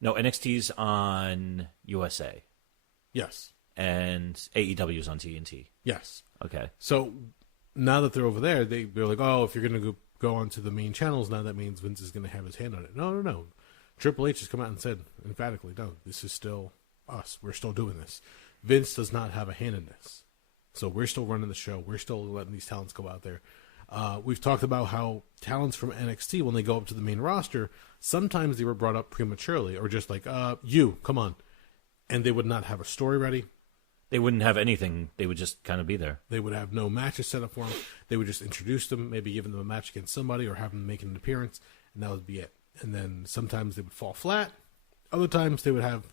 No, NXT's on USA. Yes. And AEW's on TNT. Yes. Okay. So now that they're over there, they're like, oh, if you're going to go onto the main channels, now that means Vince is going to have his hand on it. No. Triple H has come out and said emphatically, no, this is still us. We're still doing this. Vince does not have a hand in this. So we're still running the show. We're still letting these talents go out there. We've talked about how talents from NXT, when they go up to the main roster, sometimes they were brought up prematurely or just like, come on. And they would not have a story ready. They wouldn't have anything. They would just kind of be there. They would have no matches set up for them. They would just introduce them, maybe give them a match against somebody or have them make an appearance, and that would be it. And then sometimes they would fall flat. Other times they would have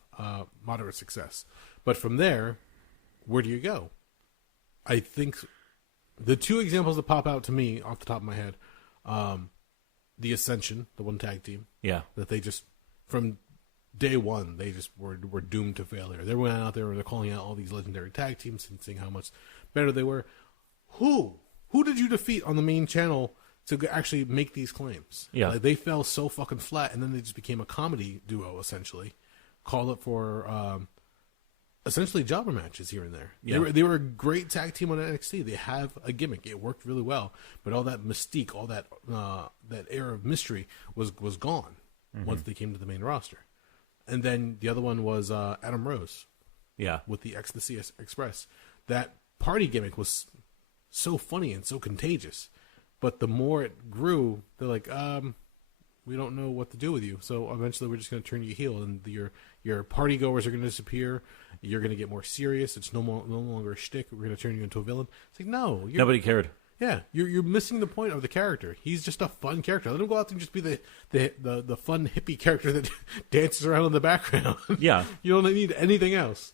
moderate success. But from there, where do you go? I think the two examples that pop out to me off the top of my head, the Ascension, the one tag team. Yeah. That they just, from day one, they just were doomed to failure. They went out there and they're calling out all these legendary tag teams and seeing how much better they were. Who did you defeat on the main channel to actually make these claims? Yeah. Like, they fell so fucking flat, and then they just became a comedy duo, essentially. Called up for essentially jobber matches here and there. Yeah. They were a great tag team on NXT. They have a gimmick. It worked really well. But all that mystique, all that that air of mystery was gone once they came to the main roster. And then the other one was Adam Rose. Yeah. With the Ecstasy Express. That party gimmick was so funny and so contagious. But the more it grew, they're like, we don't know what to do with you. So eventually we're just going to turn you heel. And your party goers are going to disappear. You're going to get more serious. It's no longer a shtick. We're going to turn you into a villain. It's like, no. Nobody cared. Yeah, you're missing the point of the character. He's just a fun character. Let him go out there and just be the fun hippie character that dances around in the background. Yeah. You don't need anything else.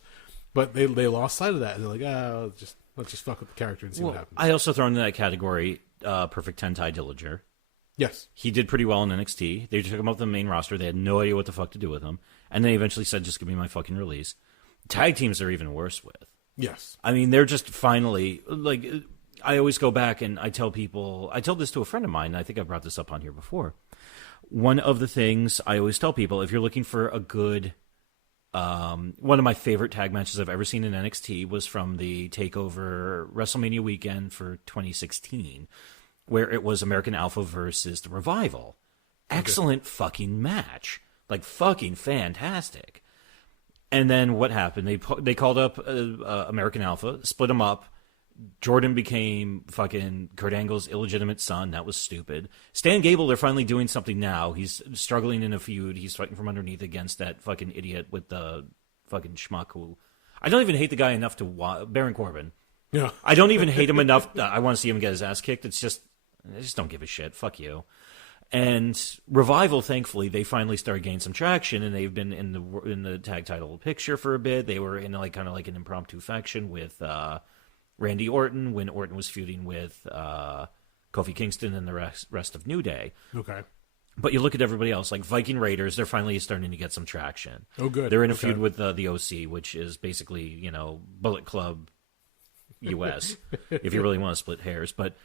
But they lost sight of that, and they're like, let's just fuck with the character and see what happens. I also throw into that category Perfect Ten Ty Dillinger. Yes. He did pretty well in NXT. They took him up the main roster. They had no idea what the fuck to do with him. And they eventually said, just give me my fucking release. Tag teams are even worse with. Yes. I mean, they're just finally, like, I always go back and I tell people, I told this to a friend of mine, and I think I brought this up on here before. One of the things I always tell people, if you're looking for a good, one of my favorite tag matches I've ever seen in NXT was from the TakeOver WrestleMania weekend for 2016, where it was American Alpha versus the Revival. Excellent fucking match. Like, fucking fantastic. And then what happened? They called up American Alpha, split them up. Jordan became fucking Kurt Angle's illegitimate son. That was stupid. Stan Gable, they're finally doing something now. He's struggling in a feud. He's fighting from underneath against that fucking idiot with the fucking schmuck who... I don't even hate the guy enough to... Baron Corbin. Yeah. I don't even hate him enough. I want to see him get his ass kicked. It's just... I just don't give a shit. Fuck you. And Revival, thankfully, they finally started getting some traction, and they've been in the tag title picture for a bit. They were in kind of like an impromptu faction with Randy Orton when Orton was feuding with Kofi Kingston and the rest of New Day. Okay. But you look at everybody else, like Viking Raiders, they're finally starting to get some traction. Oh, good. They're in a feud with the OC, which is basically, Bullet Club US, if you really want to split hairs. But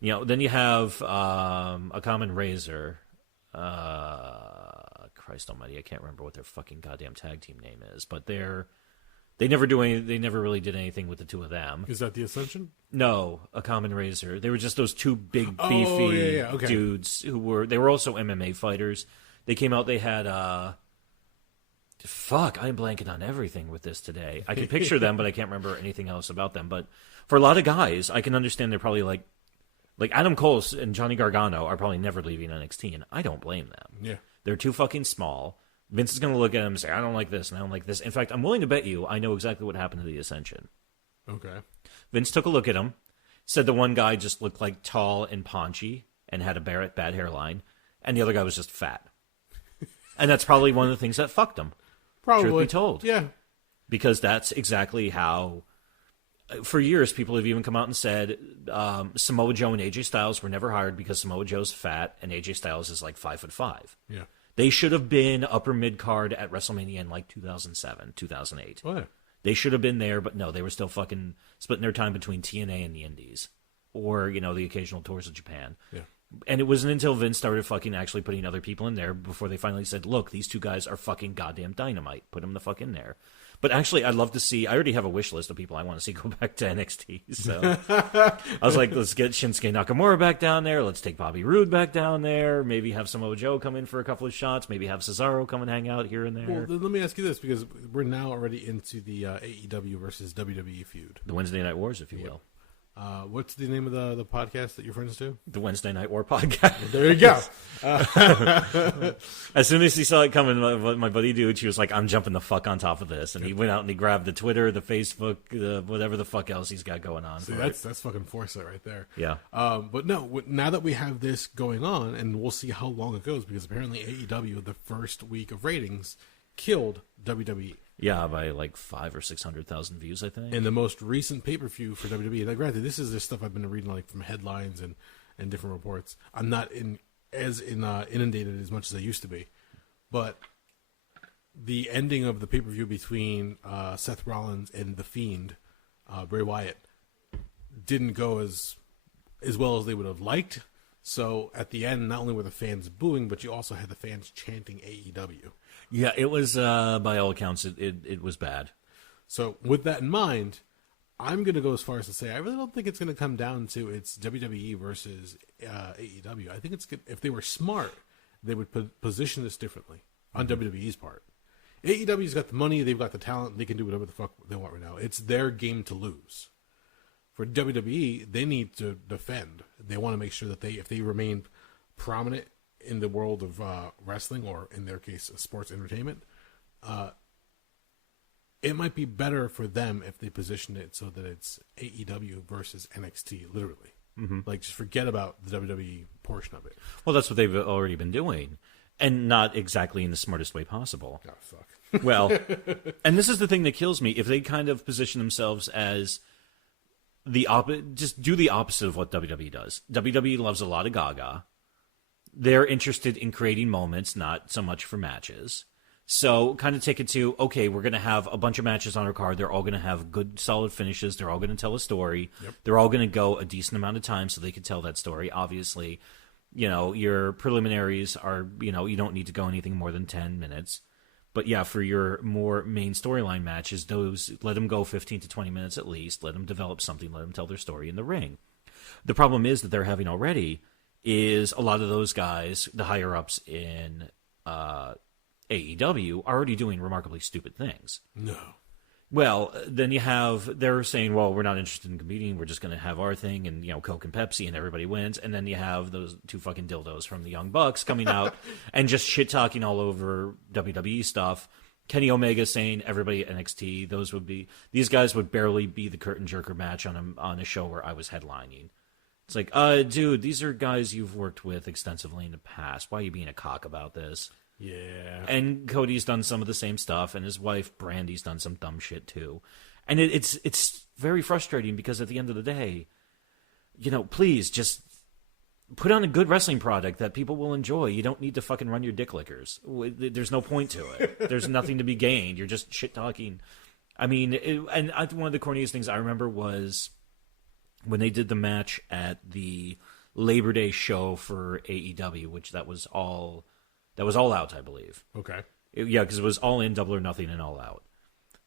You know, then you have a common razor. Christ almighty, I can't remember what their fucking goddamn tag team name is, but they never really did anything with the two of them. Is that the Ascension? No, a common razor. They were just those two big beefy Okay. dudes who were also MMA fighters. They came out, they had fuck, I'm blanking on everything with this today. I can picture them, but I can't remember anything else about them. But for a lot of guys, I can understand they're probably like Adam Cole and Johnny Gargano are probably never leaving NXT, and I don't blame them. Yeah. They're too fucking small. Vince is going to look at them and say, I don't like this, and I don't like this. In fact, I'm willing to bet you I know exactly what happened to the Ascension. Okay. Vince took a look at him, said the one guy just looked like tall and paunchy and had a bad hairline, and the other guy was just fat. And that's probably one of the things that fucked him. Probably. Truth be told. Yeah. Because that's exactly how... For years, people have even come out and said Samoa Joe and AJ Styles were never hired because Samoa Joe's fat and AJ Styles is like 5'5". Yeah. They should have been upper mid-card at WrestleMania in like 2007, 2008. Oh, yeah. They should have been there, but no, they were still fucking splitting their time between TNA and the Indies. Or, you know, the occasional tours of Japan. Yeah. And it wasn't until Vince started fucking actually putting other people in there before they finally said, look, these two guys are fucking goddamn dynamite. Put them the fuck in there. But actually, I'd love to see... I already have a wish list of people I want to see go back to NXT. So I was like, let's get Shinsuke Nakamura back down there. Let's take Bobby Roode back down there. Maybe have Samoa Joe come in for a couple of shots. Maybe have Cesaro come and hang out here and there. Well, then let me ask you this, because we're now already into the AEW versus WWE feud. The Wednesday Night Wars, if you will. What's the name of the podcast that you're friends to? The Wednesday Night War podcast. There you go. As soon as he saw it coming, my buddy dude, she was like, I'm jumping the fuck on top of this. And he went out and he grabbed the Twitter, the Facebook, whatever the fuck else he's got going on. See, that's fucking foresight right there. Yeah. But no, now that we have this going on, and we'll see how long it goes, because apparently AEW, the first week of ratings, killed WWE. Yeah, by like 500,000 or 600,000 views, I think. And the most recent pay-per-view for WWE, now granted, this is the stuff I've been reading like from headlines and different reports. I'm not inundated as much as I used to be. But the ending of the pay-per-view between Seth Rollins and The Fiend, Bray Wyatt, didn't go as well as they would have liked. So at the end, not only were the fans booing, but you also had the fans chanting AEW. Yeah, it was, by all accounts, it was bad. So with that in mind, I'm going to go as far as to say I really don't think it's going to come down to it's WWE versus AEW. I think it's good. If they were smart, they would position this differently on WWE's part. AEW's got the money, they've got the talent, they can do whatever the fuck they want right now. It's their game to lose. For WWE, they need to defend. They want to make sure that if they remain prominent in the world of wrestling, or in their case, sports entertainment, it might be better for them if they position it so that it's AEW versus NXT, literally. Mm-hmm. Like, just forget about the WWE portion of it. Well, that's what they've already been doing, and not exactly in the smartest way possible. Oh, fuck. Well, and this is the thing that kills me. If they kind of position themselves as just do the opposite of what WWE does. WWE loves a lot of gaga. They're interested in creating moments, not so much for matches. So kind of take it to, okay, we're going to have a bunch of matches on our card. They're all going to have good, solid finishes. They're all going to tell a story. Yep. They're all going to go a decent amount of time so they can tell that story. Obviously, you know, your preliminaries are, you know, you don't need to go anything more than 10 minutes. But yeah, for your more main storyline matches, those, let them go 15 to 20 minutes at least. Let them develop something. Let them tell their story in the ring. The problem is that they're having already is a lot of those guys, the higher-ups in AEW, are already doing remarkably stupid things. No. Well, then they're saying, well, we're not interested in competing, we're just going to have our thing, and, you know, Coke and Pepsi, and everybody wins. And then you have those two fucking dildos from the Young Bucks coming out and just shit-talking all over WWE stuff. Kenny Omega saying everybody at NXT, these guys would barely be the curtain jerker match on a show where I was headlining. It's like, dude, these are guys you've worked with extensively in the past. Why are you being a cock about this? Yeah. And Cody's done some of the same stuff, and his wife, Brandy's done some dumb shit, too. And it's very frustrating because at the end of the day, you know, please just put on a good wrestling product that people will enjoy. You don't need to fucking run your dick lickers. There's no point to it. There's nothing to be gained. You're just shit-talking. I mean, one of the corniest things I remember was when they did the match at the Labor Day show for AEW, which that was all out, I believe. Okay. Yeah, because it was All In, Double or Nothing, and All Out.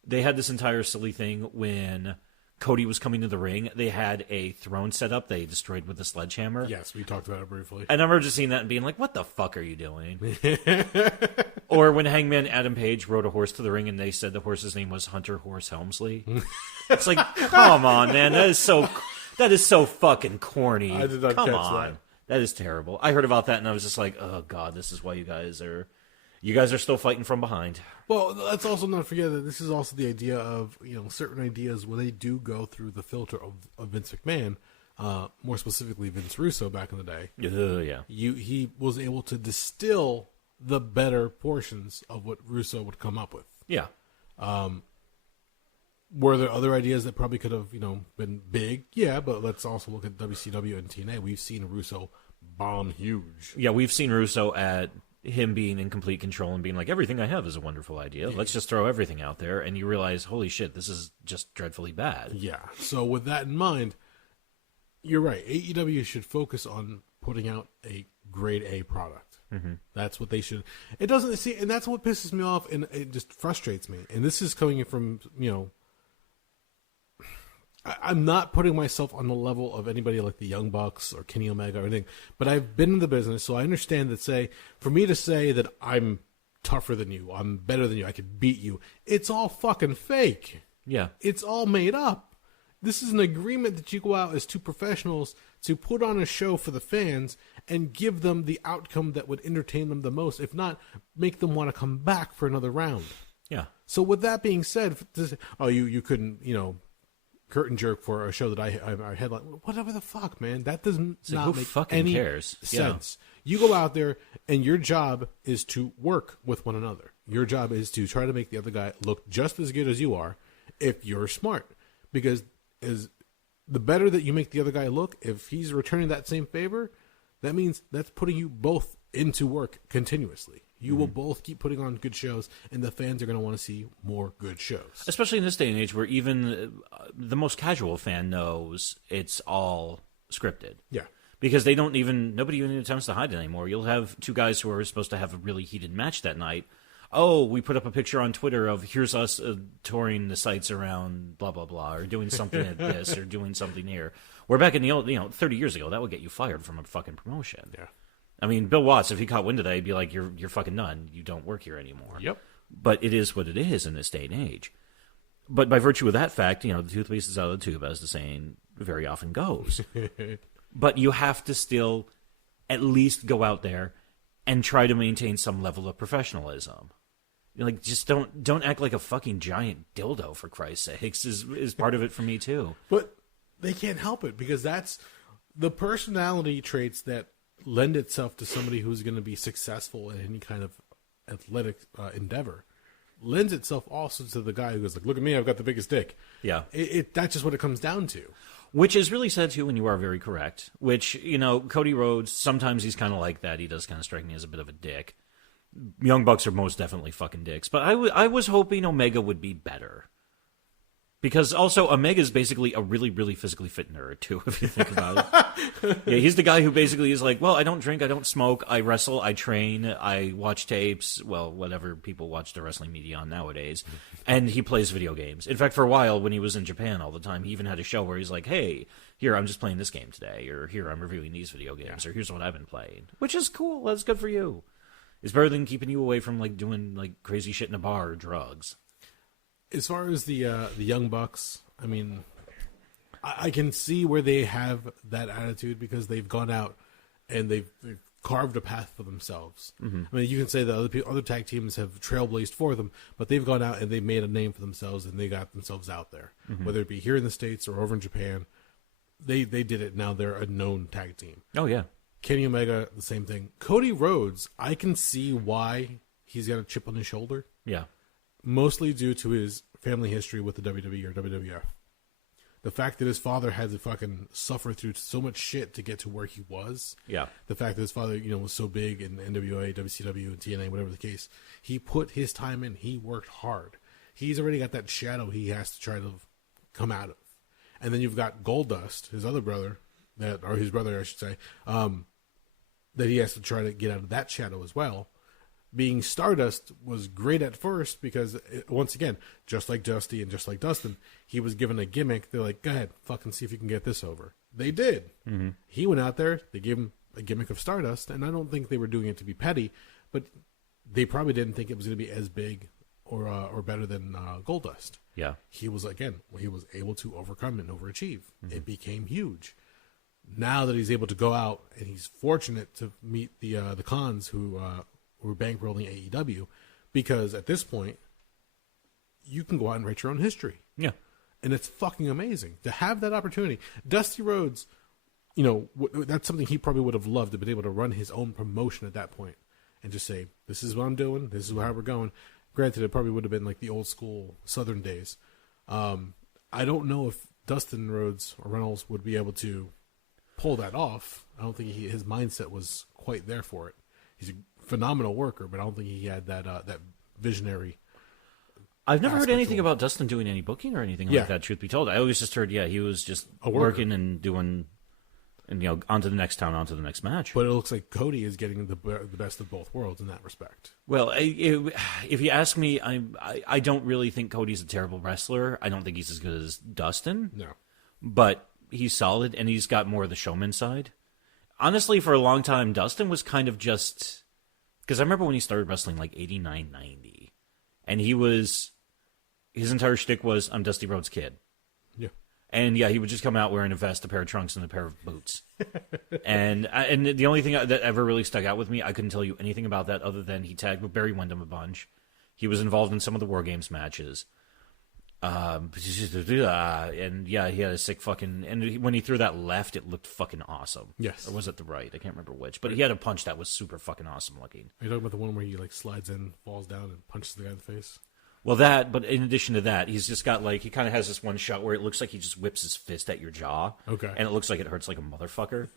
They had this entire silly thing when Cody was coming to the ring. They had a throne set up they destroyed with a sledgehammer. Yes, we talked about it briefly. And I remember just seeing that and being like, what the fuck are you doing? Or when Hangman Adam Page rode a horse to the ring and they said the horse's name was Hunter Horse Helmsley. It's like, come on, man. That is so fucking corny. I did not catch that. That is terrible. I heard about that and I was just like, oh, God, this is why you guys are still fighting from behind. Well, let's also not forget that this is also the idea of, certain ideas when they do go through the filter of Vince McMahon, more specifically Vince Russo back in the day. Yeah. He was able to distill the better portions of what Russo would come up with. Yeah. Were there other ideas that probably could have, been big? Yeah, but let's also look at WCW and TNA. We've seen Russo bomb huge. Yeah, we've seen Russo at him being in complete control and being like, everything I have is a wonderful idea. Let's just throw everything out there. And you realize, holy shit, this is just dreadfully bad. Yeah. So with that in mind, you're right. AEW should focus on putting out a grade A product. Mm-hmm. That's what they should. It doesn't see, and that's what pisses me off, and it just frustrates me. And this is coming from, I'm not putting myself on the level of anybody like the Young Bucks or Kenny Omega or anything, but I've been in the business, so I understand that for me to say that I'm tougher than you, I'm better than you, I could beat you, it's all fucking fake. Yeah. It's all made up. This is an agreement that you go out as two professionals to put on a show for the fans and give them the outcome that would entertain them the most, if not make them want to come back for another round. Yeah. So with that being said, you couldn't, curtain jerk for a show that I headline. Whatever the fuck, man. That does not make any cares? sense. Yeah. You go out there, and your job is to work with one another. Your job is to try to make the other guy look just as good as you are if you're smart. Because the better that you make the other guy look, if he's returning that same favor, that means that's putting you both into work continuously. You will both keep putting on good shows, and the fans are going to want to see more good shows. Especially in this day and age where even the most casual fan knows it's all scripted. Yeah. Because nobody even attempts to hide it anymore. You'll have two guys who are supposed to have a really heated match that night. Oh, we put up a picture on Twitter of here's us touring the sites around blah, blah, blah, or doing something at this, or doing something here. Where back in the old, 30 years ago, that would get you fired from a fucking promotion. Yeah. I mean, Bill Watts, if he caught wind of that, he'd be like, you're fucking done. You don't work here anymore. Yep. But it is what it is in this day and age. But by virtue of that fact, the toothpaste is out of the tube, as the saying very often goes. But you have to still at least go out there and try to maintain some level of professionalism. Just don't act like a fucking giant dildo, for Christ's sakes, is part of it for me, too. But they can't help it, because that's the personality traits that lend itself to somebody who's going to be successful in any kind of athletic endeavor. Lends itself also to the guy who goes like, look at me, I've got the biggest dick. Yeah. That's just what it comes down to. Which is really sad, too, and you are very correct. Which, Cody Rhodes, sometimes he's kind of like that. He does kind of strike me as a bit of a dick. Young Bucks are most definitely fucking dicks. But I was hoping Omega would be better. Because also, Omega's basically a really, really physically fit nerd, too, if you think about it. Yeah, he's the guy who basically is like, well, I don't drink, I don't smoke, I wrestle, I train, I watch tapes, well, whatever people watch the wrestling media on nowadays, and he plays video games. In fact, for a while, when he was in Japan all the time, he even had a show where he's like, hey, here, I'm just playing this game today, or here, I'm reviewing these video games, or here's what I've been playing. Which is cool, that's good for you. It's better than keeping you away from, doing, crazy shit in a bar or drugs. As far as the Young Bucks, I mean, I can see where they have that attitude because they've gone out and they've carved a path for themselves. Mm-hmm. I mean, you can say that other tag teams have trailblazed for them, but they've gone out and they made a name for themselves and they got themselves out there. Mm-hmm. Whether it be here in the States or over in Japan, they did it. Now they're a known tag team. Oh, yeah. Kenny Omega, the same thing. Cody Rhodes, I can see why he's got a chip on his shoulder. Yeah. Mostly due to his family history with the WWE or WWF. The fact that his father had to fucking suffer through so much shit to get to where he was. Yeah. The fact that his father, was so big in NWA, WCW, and TNA, whatever the case. He put his time in. He worked hard. He's already got that shadow he has to try to come out of. And then you've got Goldust, his other brother, or his brother, I should say, that he has to try to get out of that shadow as well. Being Stardust was great at first because, once again, just like Dusty and just like Dustin, he was given a gimmick. They're like, go ahead, fucking see if you can get this over. They did. Mm-hmm. He went out there, they gave him a gimmick of Stardust, and I don't think they were doing it to be petty, but they probably didn't think it was going to be as big or better than Goldust. Yeah. He was able to overcome and overachieve. Mm-hmm. It became huge. Now that he's able to go out, and he's fortunate to meet the Khans who were bankrolling AEW, because at this point, you can go out and write your own history. Yeah. And it's fucking amazing to have that opportunity. Dusty Rhodes, that's something he probably would have loved, to be able to run his own promotion at that point and just say, this is what I'm doing, this is how we're going. Granted, it probably would have been like the old school Southern days. I don't know if Dustin Rhodes or Reynolds would be able to pull that off. I don't think his mindset was quite there for it. He's a phenomenal worker, but I don't think he had that visionary. I've never heard anything about Dustin doing any booking or anything like that, truth be told. I always just heard, he was just working and doing, and on to the next town, on to the next match. But it looks like Cody is getting the best of both worlds in that respect. Well, if you ask me, I don't really think Cody's a terrible wrestler. I don't think he's as good as Dustin. No. But he's solid, and he's got more of the showman side. Honestly, for a long time, Dustin was kind of just... Because I remember when he started wrestling, like 89, 90. And his entire shtick was, I'm Dusty Rhodes' kid. Yeah. And he would just come out wearing a vest, a pair of trunks, and a pair of boots. and the only thing that ever really stuck out with me, I couldn't tell you anything about that other than he tagged with Barry Windham a bunch. He was involved in some of the War Games matches. And he had a sick fucking... And when he threw that left, it looked fucking awesome. Yes. Or was it the right? I can't remember which. But he had a punch that was super fucking awesome looking. Are you talking about the one where he slides in, falls down, and punches the guy in the face? Well, that, but in addition to that, he's just got he kind of has this one shot where it looks like he just whips his fist at your jaw. Okay. And it looks like it hurts like a motherfucker.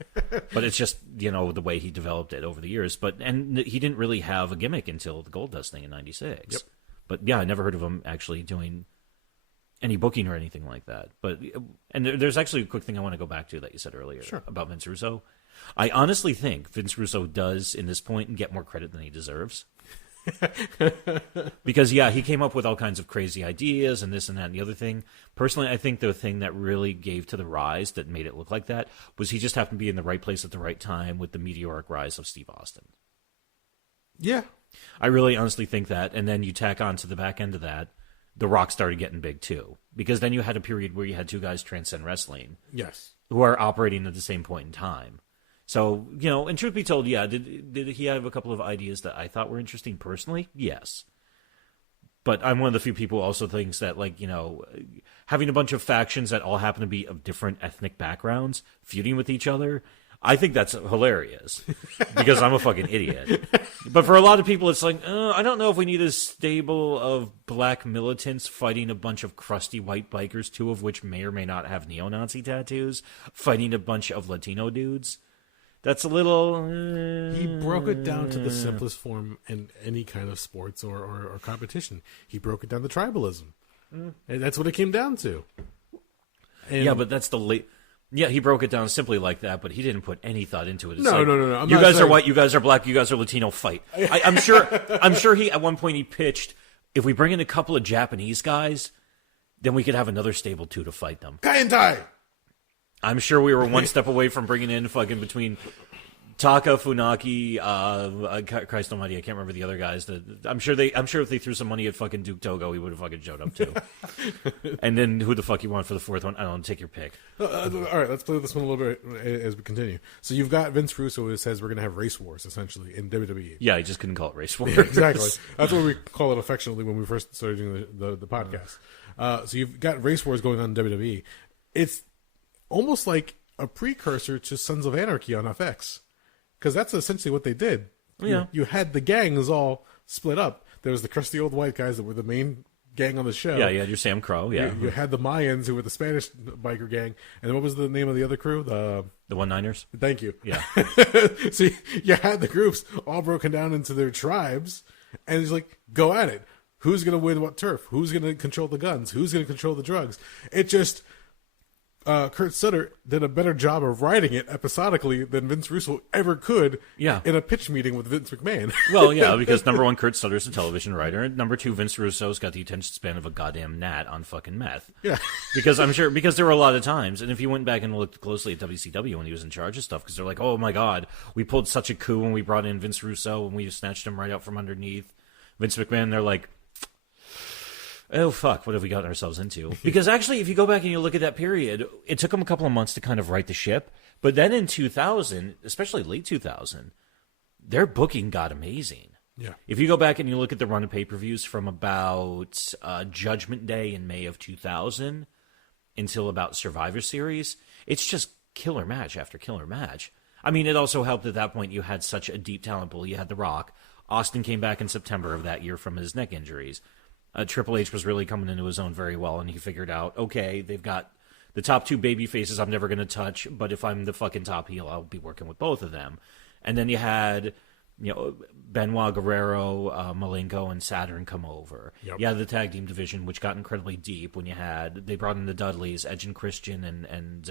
But it's just, the way he developed it over the years. And he didn't really have a gimmick until the Goldust thing in 96. Yep. But I never heard of him actually doing any booking or anything like that. And there's actually a quick thing I want to go back to that you said earlier about Vince Russo. I honestly think Vince Russo does, in this point, get more credit than he deserves. Because he came up with all kinds of crazy ideas and this and that and the other thing. Personally, I think the thing that really gave to the rise that made it look like that was he just happened to be in the right place at the right time with the meteoric rise of Steve Austin. Yeah. I really honestly think that. And then you tack on to the back end of that, The Rock started getting big too, because then you had a period where you had two guys transcend wrestling. Yes. Who are operating at the same point in time. So, and truth be told, did he have a couple of ideas that I thought were interesting personally? Yes. But I'm one of the few people who also thinks that, having a bunch of factions that all happen to be of different ethnic backgrounds, feuding with each other, I think that's hilarious. Because I'm a fucking idiot. But for a lot of people, it's like, I don't know if we need a stable of black militants fighting a bunch of crusty white bikers, two of which may or may not have neo-Nazi tattoos, fighting a bunch of Latino dudes. That's a little... He broke it down to the simplest form in any kind of sports or competition. He broke it down to tribalism. And that's what it came down to. And but that's the late... Yeah, he broke it down simply like that, but he didn't put any thought into it. It's No. You guys are white, you guys are black, you guys are Latino, fight. I'm sure he, at one point he pitched, if we bring in a couple of Japanese guys, then we could have another stable two to fight them. Kaientai! I'm sure we were one step away from bringing in fucking between Taka, Funaki, Christ Almighty, I can't remember the other guys. I'm sure if they threw some money at fucking Duke Togo, he would have fucking showed up too. And then who the fuck you want for the fourth one? I don't know, take your pick. All right, let's play this one a little bit as we continue. So you've got Vince Russo who says we're going to have race wars, essentially, in WWE. Yeah, he just couldn't call it race wars. Yeah, exactly. That's what we call it affectionately when we first started doing the podcast. So you've got race wars going on in WWE. It's almost like a precursor to Sons of Anarchy on FX. Because that's essentially what they did. Yeah. You had the gangs all split up. There was the crusty old white guys that were the main gang on the show. Yeah, you had your Sam Crow, yeah. You had the Mayans who were the Spanish biker gang. And then what was the name of the other crew? The One-Niners? Thank you. Yeah. So you had the groups all broken down into their tribes. And it's like, go at it. Who's going to win what turf? Who's going to control the guns? Who's going to control the drugs? It just... Kurt Sutter did a better job of writing it episodically than Vince Russo ever could in a pitch meeting with Vince McMahon. Well, yeah, because number one, Kurt Sutter's a television writer, and number two, Vince Russo's got the attention span of a goddamn gnat on fucking meth. Yeah. Because there were a lot of times, and if you went back and looked closely at WCW when he was in charge of stuff, because they're like, oh my god, we pulled such a coup when we brought in Vince Russo and we snatched him right out from underneath Vince McMahon, they're like, oh, fuck, what have we gotten ourselves into? Because actually, if you go back and you look at that period, it took them a couple of months to kind of right the ship. But then in 2000, especially late 2000, their booking got amazing. Yeah. If you go back and you look at the run of pay-per-views from about Judgment Day in May of 2000 until about Survivor Series, it's just killer match after killer match. I mean, it also helped at that point you had such a deep talent pool. You had The Rock. Austin came back in September of that year from his neck injuries. Triple H was really coming into his own very well, and he figured out, okay, they've got the top two baby faces I'm never going to touch, but if I'm the fucking top heel, I'll be working with both of them. And then you had, Benoit, Guerrero, Malenko, and Saturn come over. Yep. You had the tag team division, which got incredibly deep when they brought in the Dudleys, Edge and Christian, and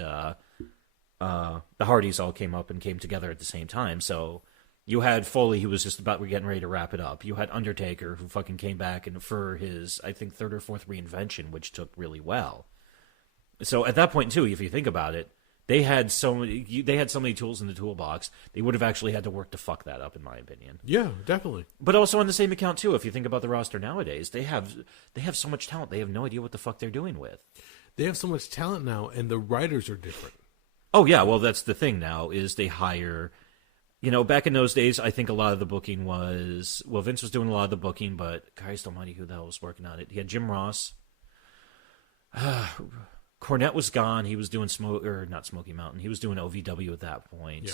the Hardys all came up and came together at the same time, so... You had Foley, who was just we're getting ready to wrap it up. You had Undertaker, who fucking came back and for his, I think, third or fourth reinvention, which took really well. So at that point, too, if you think about it, they had so many tools in the toolbox. They would have actually had to work to fuck that up, in my opinion. Yeah, definitely. But also on the same account, too, if you think about the roster nowadays, they have so much talent. They have no idea what the fuck they're doing with. They have so much talent now, and the writers are different. Oh, yeah, well, that's the thing now, is they hire... back in those days, I think a lot of the booking was... Well, Vince was doing a lot of the booking, but Christ almighty, who the hell was working on it? He had Jim Ross. Cornette was gone. He was doing not Smoky Mountain. He was doing OVW at that point.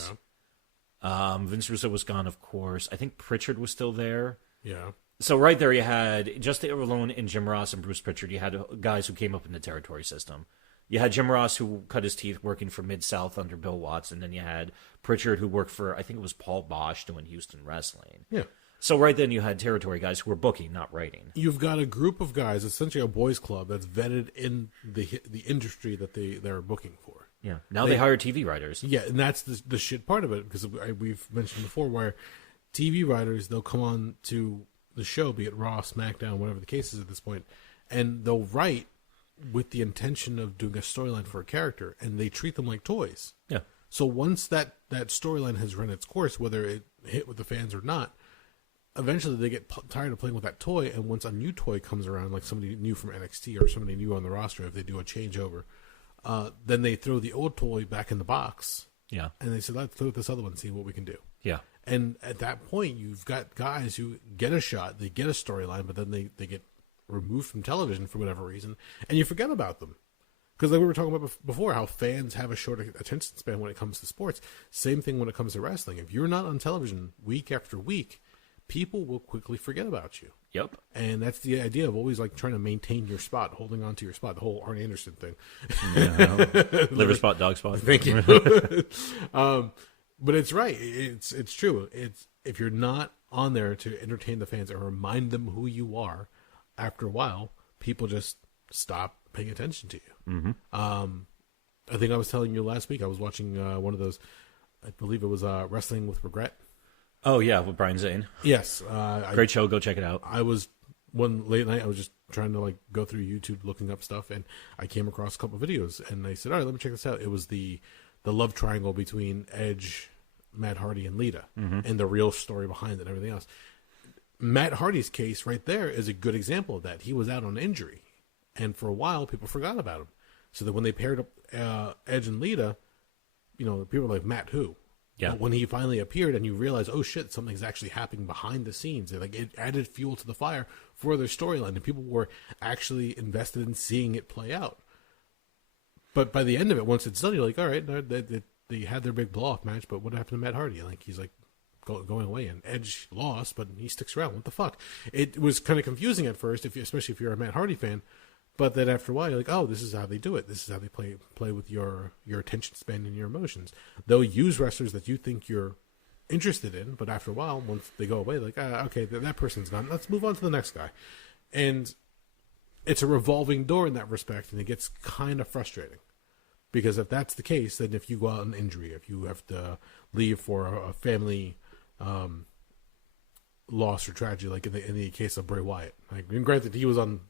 Yeah. Vince Russo was gone, of course. I think Pritchard was still there. Yeah. So right there you had, just alone in Jim Ross and Bruce Pritchard, you had guys who came up in the territory system. You had Jim Ross, who cut his teeth working for Mid-South under Bill Watts, and then you had Pritchard, who worked for, I think it was Paul Bosch, doing Houston wrestling. Yeah. So right then you had territory guys who were booking, not writing. You've got a group of guys, essentially a boys' club, that's vetted in the industry that they're booking for. Yeah. Now they hire TV writers. Yeah, and that's the shit part of it, because we've mentioned before where TV writers, they'll come on to the show, be it Raw, SmackDown, whatever the case is at this point, and they'll write with the intention of doing a storyline for a character, and they treat them like toys. Yeah. So once that storyline has run its course, whether it hit with the fans or not, eventually they get tired of playing with that toy, and once a new toy comes around, like somebody new from NXT or somebody new on the roster, if they do a changeover, then they throw the old toy back in the box. Yeah. And they say, let's throw this other one and see what we can do. Yeah. And at that point, you've got guys who get a shot, they get a storyline, but then they get removed from television for whatever reason, and you forget about them. Because like we were talking about before, how fans have a short attention span when it comes to sports. Same thing when it comes to wrestling. If you're not on television week after week, people will quickly forget about you. Yep. And that's the idea of always like trying to maintain your spot, holding on to your spot, the whole Arn Anderson thing. Yeah. Liver spot, dog spot. Thank you. But it's right. It's true. If you're not on there to entertain the fans and remind them who you are, after a while, people just stop paying attention to you. Mm-hmm. I think I was telling you last week, I was watching one of those, I believe it was Wrestling with Regret. Oh, yeah, with Brian Zane. Yes. Great show. Go check it out. I was, one late night, I was just trying to go through YouTube looking up stuff, and I came across a couple of videos, and I said, all right, let me check this out. It was the love triangle between Edge, Matt Hardy, and Lita, and the real story behind it and everything else. Matt Hardy's case right there is a good example of that. He was out on injury, and for a while, people forgot about him. So that when they paired up Edge and Lita, people were like, Matt who? Yeah. But when he finally appeared and you realize, oh shit, something's actually happening behind the scenes, it added fuel to the fire for their storyline, and people were actually invested in seeing it play out. But by the end of it, once it's done, you're like, all right, they had their big blow-off match, but what happened to Matt Hardy? He's going away, and Edge lost, but he sticks around. What the fuck? It was kind of confusing at first, especially if you're a Matt Hardy fan, but then after a while, you're like, oh, this is how they do it. This is how they play with your attention span and your emotions. They'll use wrestlers that you think you're interested in, but after a while, once they go away, okay, that person's gone. Let's move on to the next guy. And it's a revolving door in that respect, and it gets kind of frustrating. Because if that's the case, then if you go out on injury, if you have to leave for a family loss or tragedy, like in the case of Bray Wyatt, like, and granted he was on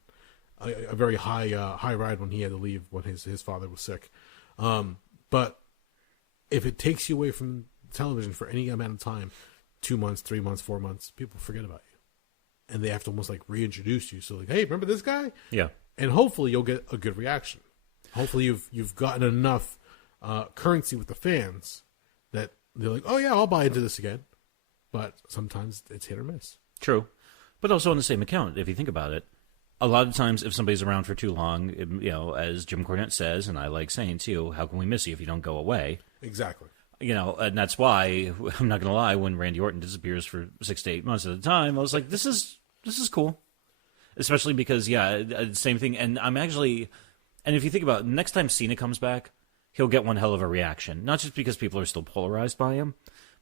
a very high ride when he had to leave when his father was sick, but if it takes you away from television for any amount of time, 2 months, 3 months, 4 months, people forget about you, and they have to almost like reintroduce you. So like, hey, remember this guy? Yeah. And hopefully you'll get a good reaction. Hopefully you've gotten enough currency with the fans that they're like, oh yeah, I'll buy into this again. But sometimes it's hit or miss. True. But also on the same account, if you think about it, a lot of times if somebody's around for too long, as Jim Cornette says, and I like saying too, how can we miss you if you don't go away? Exactly. And that's why, I'm not going to lie, when Randy Orton disappears for 6 to 8 months at a time, I was like, this is cool. Especially because, same thing. And I'm actually... And if you think about it, next time Cena comes back, he'll get one hell of a reaction. Not just because people are still polarized by him,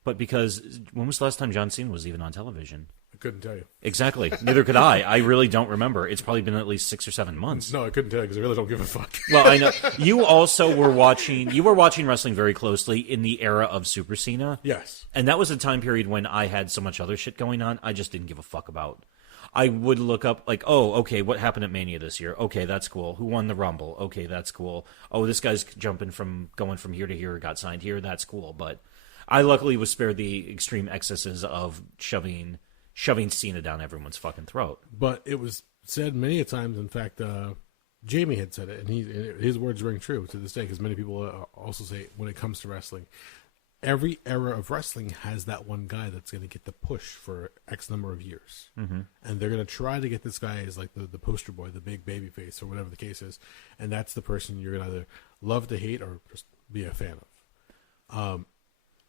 but because when was the last time John Cena was even on television? I couldn't tell you. Exactly. Neither could I. I really don't remember. It's probably been at least 6 or 7 months. No, I couldn't tell you because I really don't give a fuck. Well, I know. You also were watching wrestling very closely in the era of Super Cena. Yes. And that was a time period when I had so much other shit going on, I just didn't give a fuck about. I would look up, like, oh, okay, what happened at Mania this year? Okay, that's cool. Who won the Rumble? Okay, that's cool. Oh, this guy's going from here to here, got signed here. That's cool. But I luckily was spared the extreme excesses of shoving Cena down everyone's fucking throat. But it was said many a times, in fact, Jamie had said it, and his words ring true to this day, because many people also say when it comes to wrestling, every era of wrestling has that one guy that's going to get the push for X number of years. Mm-hmm. And they're going to try to get this guy as like the poster boy, the big baby face, or whatever the case is. And that's the person you're going to either love to hate or just be a fan of.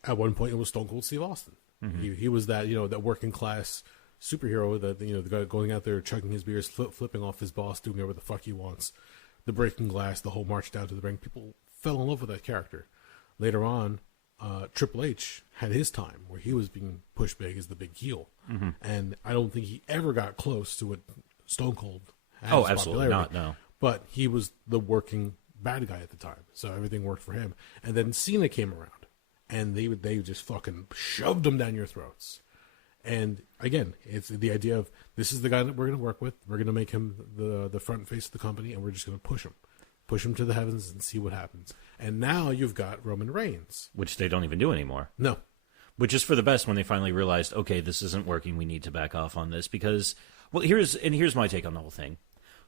At one point, it was Stone Cold Steve Austin. Mm-hmm. He was that, that working class superhero, that, the guy going out there chugging his beers, flipping off his boss, doing whatever the fuck he wants. The breaking glass, the whole march down to the ring. People fell in love with that character. Later on, Triple H had his time where he was being pushed big as the big heel, and I don't think he ever got close to what Stone Cold had. Oh, absolutely not. No, but he was the working bad guy at the time, so everything worked for him. And then Cena came around, and they just fucking shoved him down your throats. And again, it's the idea of this is the guy that we're going to work with. We're going to make him the front face of the company, and we're just going to push him to the heavens and see what happens. And now you've got Roman Reigns. Which they don't even do anymore. No. Which is for the best when they finally realized, okay, this isn't working, we need to back off on this. Because, well, here's my take on the whole thing.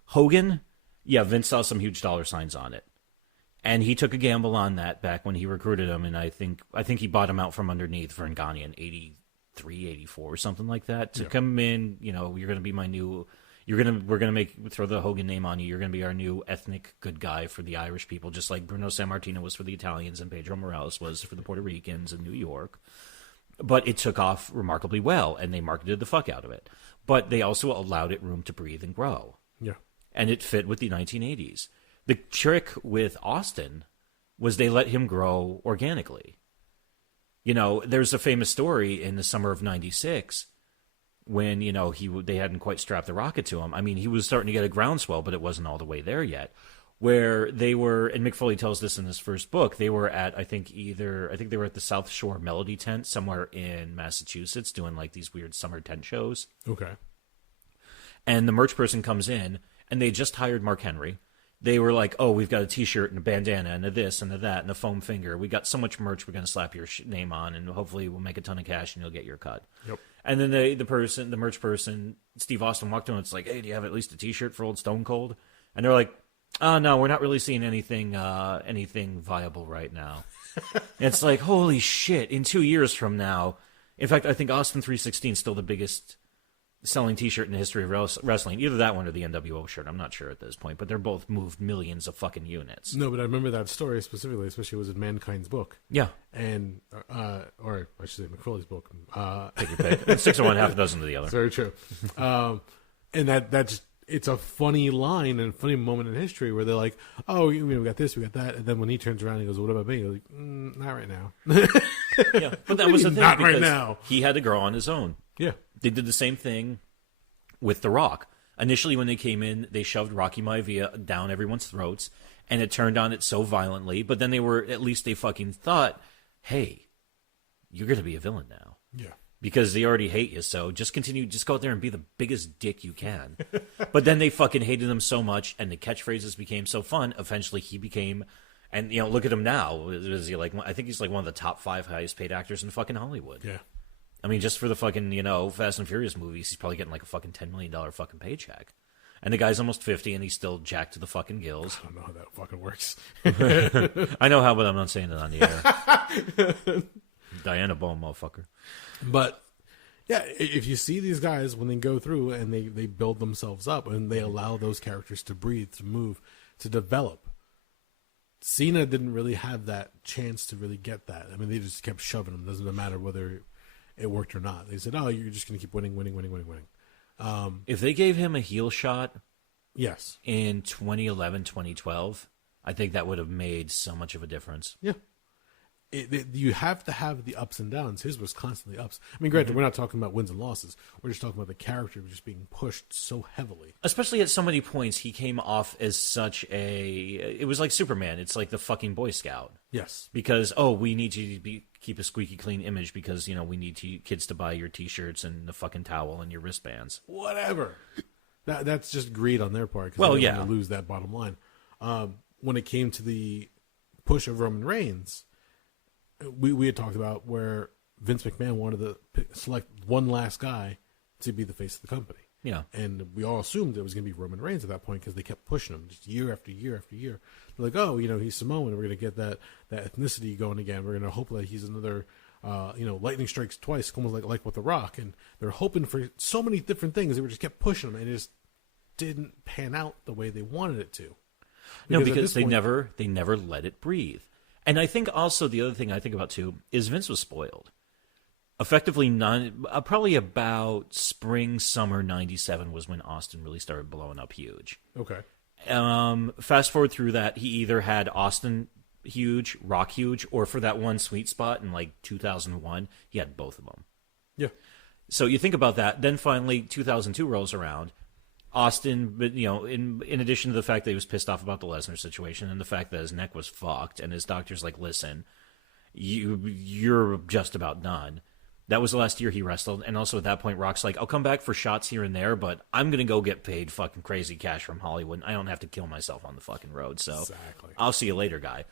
Hogan, Vince saw some huge dollar signs on it. And he took a gamble on that back when he recruited him, and I think he bought him out from underneath for Ngannou in 83, 84, or something like that. To come in, you're going to be my new... We're gonna throw the Hogan name on you. You're gonna be our new ethnic good guy for the Irish people, just like Bruno Sammartino was for the Italians and Pedro Morales was for the Puerto Ricans in New York. But it took off remarkably well, and they marketed the fuck out of it. But they also allowed it room to breathe and grow. Yeah, and it fit with the 1980s. The trick with Austin was they let him grow organically. There's a famous story in the summer of '96. When, they hadn't quite strapped the rocket to him. I mean, he was starting to get a groundswell, but it wasn't all the way there yet. Where they were, and Mick Foley tells this in his first book, they were at, I think they were at the South Shore Melody Tent somewhere in Massachusetts doing like these weird summer tent shows. Okay. And the merch person comes in, and they just hired Mark Henry. They were like, oh, we've got a T-shirt and a bandana and a this and a that and a foam finger. We got so much merch we're going to slap your name on, and hopefully we'll make a ton of cash and you'll get your cut. Yep. And then the merch person, Steve Austin, walked in and it's like, hey, do you have at least a T-shirt for old Stone Cold? And they're like, oh, no, we're not really seeing anything viable right now. It's like, holy shit, in 2 years from now. In fact, I think Austin 316 is still the biggest selling T-shirt in the history of wrestling. Either that one or the NWO shirt. I'm not sure at this point, but they're both moved millions of fucking units. No, but I remember that story specifically, especially it was in Mankind's book. Yeah. And, or I should say McFoley's book. Take your pick. 6 of one, half a dozen of the other. Very true. And that's it's a funny line and funny moment in history where they're like, oh, we got this, we got that. And then when he turns around and goes, what about me? You're like, not right now. Yeah, but that was the thing. Not right now. He had to grow on his own. Yeah. They did the same thing with The Rock. Initially, when they came in, they shoved Rocky Maivia down everyone's throats, and it turned on it so violently. But then at least they fucking thought, hey, you're going to be a villain now. Yeah. Because they already hate you, so just go out there and be the biggest dick you can. But then they fucking hated him so much, and the catchphrases became so fun. Eventually, he became, and look at him now. Is he like? I think he's like one of the top 5 highest paid actors in fucking Hollywood. Yeah. I mean, just for the fucking Fast and Furious movies, he's probably getting like a fucking $10 million fucking paycheck. And the guy's almost 50, and he's still jacked to the fucking gills. I don't know how that fucking works. I know how, but I'm not saying it on the air. Diana Bone, motherfucker. But yeah, if you see these guys when they go through and they build themselves up and they allow those characters to breathe, to move, to develop. Cena didn't really have that chance to really get that. I mean, they just kept shoving him. It doesn't matter whether it worked or not. They said, "Oh, you're just going to keep winning." If they gave him a heel shot, yes, in 2011, 2012, I think that would have made so much of a difference. Yeah. You have to have the ups and downs. His was constantly ups. I mean, granted, we're not talking about wins and losses. We're just talking about the character just being pushed so heavily. Especially at so many points, he came off as such it was like Superman. It's like the fucking Boy Scout. Yes. Because, we need you to keep a squeaky clean image because, we need kids to buy your T-shirts and the fucking towel and your wristbands. Whatever. That's just greed on their part. Well, they yeah. want to lose that bottom line. When it came to the push of Roman Reigns, we had talked about where Vince McMahon wanted to select one last guy to be the face of the company. Yeah. And we all assumed it was going to be Roman Reigns at that point because they kept pushing him just year after year after year. They're like, oh, he's Samoan. We're going to get that ethnicity going again. We're going to hope that he's another, lightning strikes twice, almost like with The Rock. And they're hoping for so many different things. They just kept pushing him, and it just didn't pan out the way they wanted it to. Because they never let it breathe. And I think also the other thing I think about too is Vince was spoiled. Effectively, probably about summer '97 was when Austin really started blowing up huge. Okay. Fast forward through that, he either had Austin huge, Rock huge, or for that one sweet spot in like 2001, he had both of them. Yeah. So you think about that. Then finally, 2002 rolls around. Austin, in addition to the fact that he was pissed off about the Lesnar situation and the fact that his neck was fucked, and his doctor's like, listen, you're just about done. That was the last year he wrestled, and also at that point, Rock's like, I'll come back for shots here and there, but I'm going to go get paid fucking crazy cash from Hollywood. I don't have to kill myself on the fucking road, so exactly. I'll see you later, guy.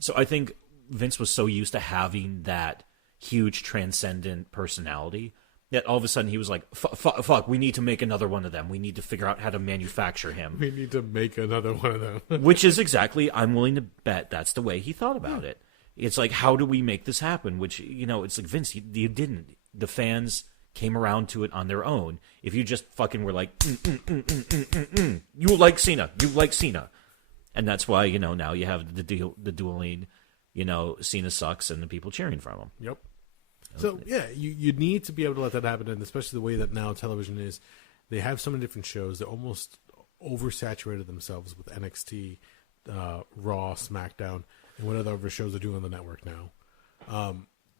So I think Vince was so used to having that huge transcendent personality that all of a sudden he was like, fuck, we need to make another one of them. We need to figure out how to manufacture him. We need to make another one of them. Which is exactly, I'm willing to bet that's the way he thought about it. It's like, how do we make this happen? Which, it's like, Vince, you didn't. The fans came around to it on their own. If you just fucking were like, you like Cena. And that's why, now you have the dueling, Cena sucks and the people cheering from him. Yep. So, yeah, you need to be able to let that happen, and especially the way that now television is. They have so many different shows. They're almost oversaturated themselves with NXT, Raw, SmackDown, and whatever other shows they're doing on the network now.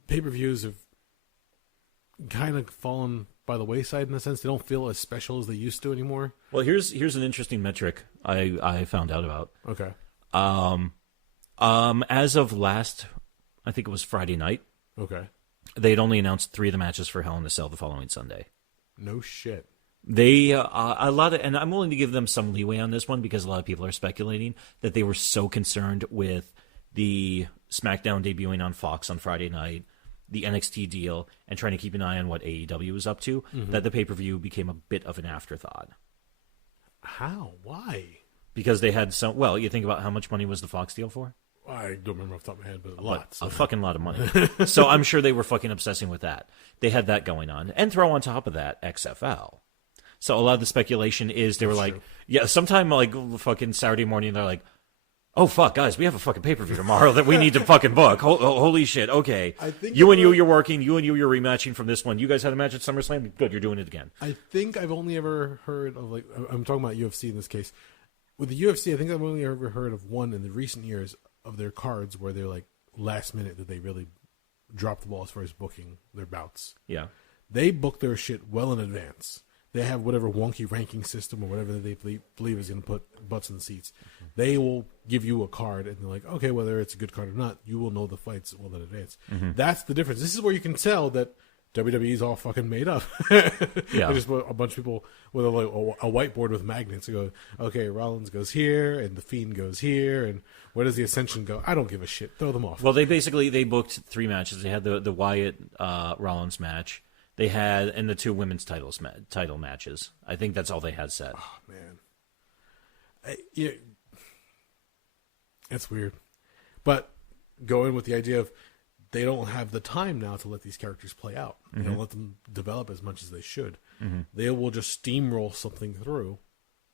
Pay-per-views have kind of fallen by the wayside in a sense. They don't feel as special as they used to anymore. Well, here's an interesting metric I found out about. Okay. As of last, I think it was Friday night. Okay. They had only announced 3 of the matches for Hell in a Cell the following Sunday. No shit. They and I'm willing to give them some leeway on this one because a lot of people are speculating that they were so concerned with the SmackDown debuting on Fox on Friday night, the NXT deal, and trying to keep an eye on what AEW was up to, that the pay-per-view became a bit of an afterthought. How? Why? Because they had you think about how much money was the Fox deal for? I don't remember off the top of my head, but a lot. A fucking lot of money. So I'm sure they were fucking obsessing with that. They had that going on. And throw on top of that XFL. So a lot of the speculation is they were like, yeah, sometime like fucking Saturday morning, they're like, oh, fuck, guys, we have a fucking pay-per-view tomorrow that we need to fucking book. Holy shit, okay. You're working. You and you're rematching from this one. You guys had a match at SummerSlam? Good, you're doing it again. I think I've only ever heard of, I'm talking about UFC in this case. With the UFC, I think I've only ever heard of one in the recent years of their cards where they're like last minute that they really drop the ball as far as booking their bouts. Yeah. They book their shit well in advance. they have whatever wonky ranking system or whatever they believe is going to put butts in the seats. They will give you a card, and they're like, okay, whether it's a good card or not, you will know the fights well in advance. That's the difference. This is where you can tell that WWE's all fucking made up. Yeah. Just a bunch of people with a whiteboard with magnets who go, okay, Rollins goes here, and The Fiend goes here, and where does the Ascension go? I don't give a shit. Throw them off. Well, they booked 3 matches. They had the Wyatt Rollins match. They had and the 2 women's title matches. I think that's all they had set. Oh man, it's weird, but going with the idea of they don't have the time now to let these characters play out. They don't let them develop as much as they should. They will just steamroll something through,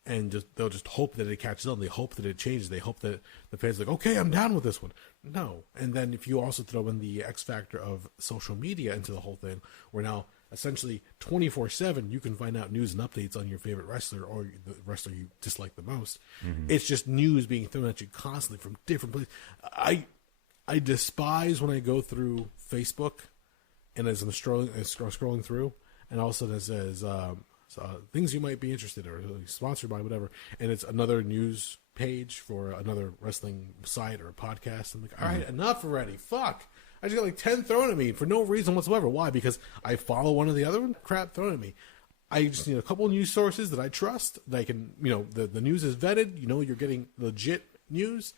and they'll just hope that it catches on. They hope that it changes. They hope that the fans are like, okay, I'm down with this one. No. And then if you also throw in the X factor of social media into the whole thing, where now essentially 24/7 you can find out news and updates on your favorite wrestler or the wrestler you dislike the most. It's just news being thrown at you constantly from different places. I despise when I go through Facebook, and as I'm scrolling through, and all of a sudden it says things you might be interested in, or sponsored by whatever, and it's another news page for another wrestling site or a podcast. I'm like, all right, enough already. Fuck. I just got like 10 thrown at me for no reason whatsoever. Why? Because I follow one or the other one? Crap thrown at me. I just need a couple news sources that I trust, that I can, the news is vetted, you're getting legit news.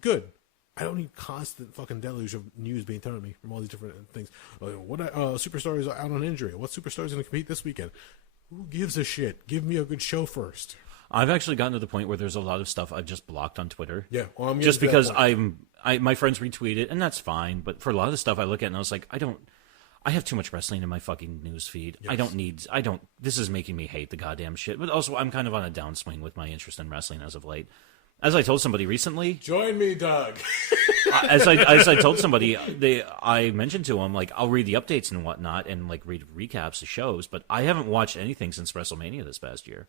Good. I don't need constant fucking deluge of news being thrown at me from all these different things. What superstar is out on injury? What superstar is going to compete this weekend? Who gives a shit? Give me a good show first. I've actually gotten to the point where there's a lot of stuff I've just blocked on Twitter. Yeah, well, I'm just because my friends retweet it, and that's fine. But for a lot of the stuff I look at, and I was like, I have too much wrestling in my fucking news feed. Yes. This is making me hate the goddamn shit. But also, I'm kind of on a downswing with my interest in wrestling as of late. As I told somebody recently, join me, Doug. as I told somebody, I mentioned to them, like, I'll read the updates and whatnot, and like read recaps of shows, but I haven't watched anything since WrestleMania this past year,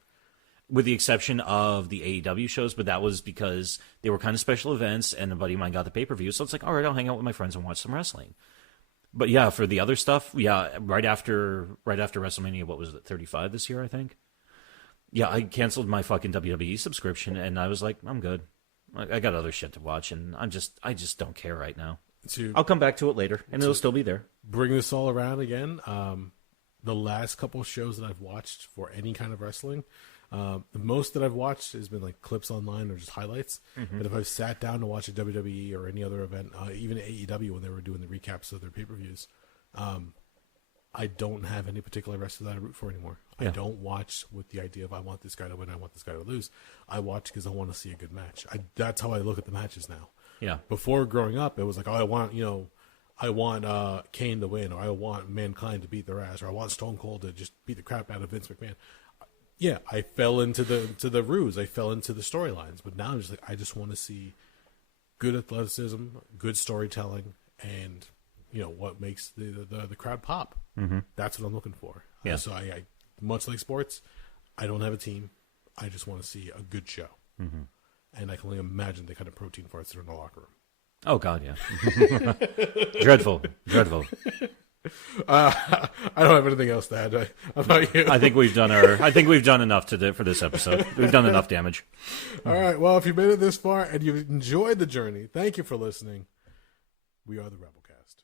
with the exception of the AEW shows. But that was because they were kind of special events, and a buddy of mine got the pay-per-view, so it's like, all right, I'll hang out with my friends and watch some wrestling. But yeah, for the other stuff, right after WrestleMania, what was it, 35 this year, I think. Yeah, I canceled my fucking WWE subscription, and I was like, I'm good. I got other shit to watch, and I just don't care right now. I'll come back to it later, and it'll still be there. Bring this all around again. The last couple shows that I've watched for any kind of wrestling, the most that I've watched has been like clips online or just highlights. But if I've sat down to watch a WWE or any other event, even AEW when they were doing the recaps of their pay-per-views, I don't have any particular wrestler that I root for anymore. Yeah. I don't watch with the idea of I want this guy to win, I want this guy to lose. I watch because I want to see a good match. That's how I look at the matches now. Yeah. Before growing up, it was like, oh, I want Kane to win, or I want Mankind to beat their ass, or I want Stone Cold to just beat the crap out of Vince McMahon. Yeah, I fell into the ruse. I fell into the storylines. But now I'm just like, I just want to see good athleticism, good storytelling, and what makes the crowd pop. That's what I'm looking for. Yeah. So I much like sports, I don't have a team. I just want to see a good show. And I can only imagine the kind of protein farts that are in the locker room. Oh God, yeah. Dreadful. I don't have anything else to add about you. I think we've done enough for this episode. We've done enough damage. All right. Well, if you made it this far and you've enjoyed the journey, thank you for listening. We are the Rabblecast.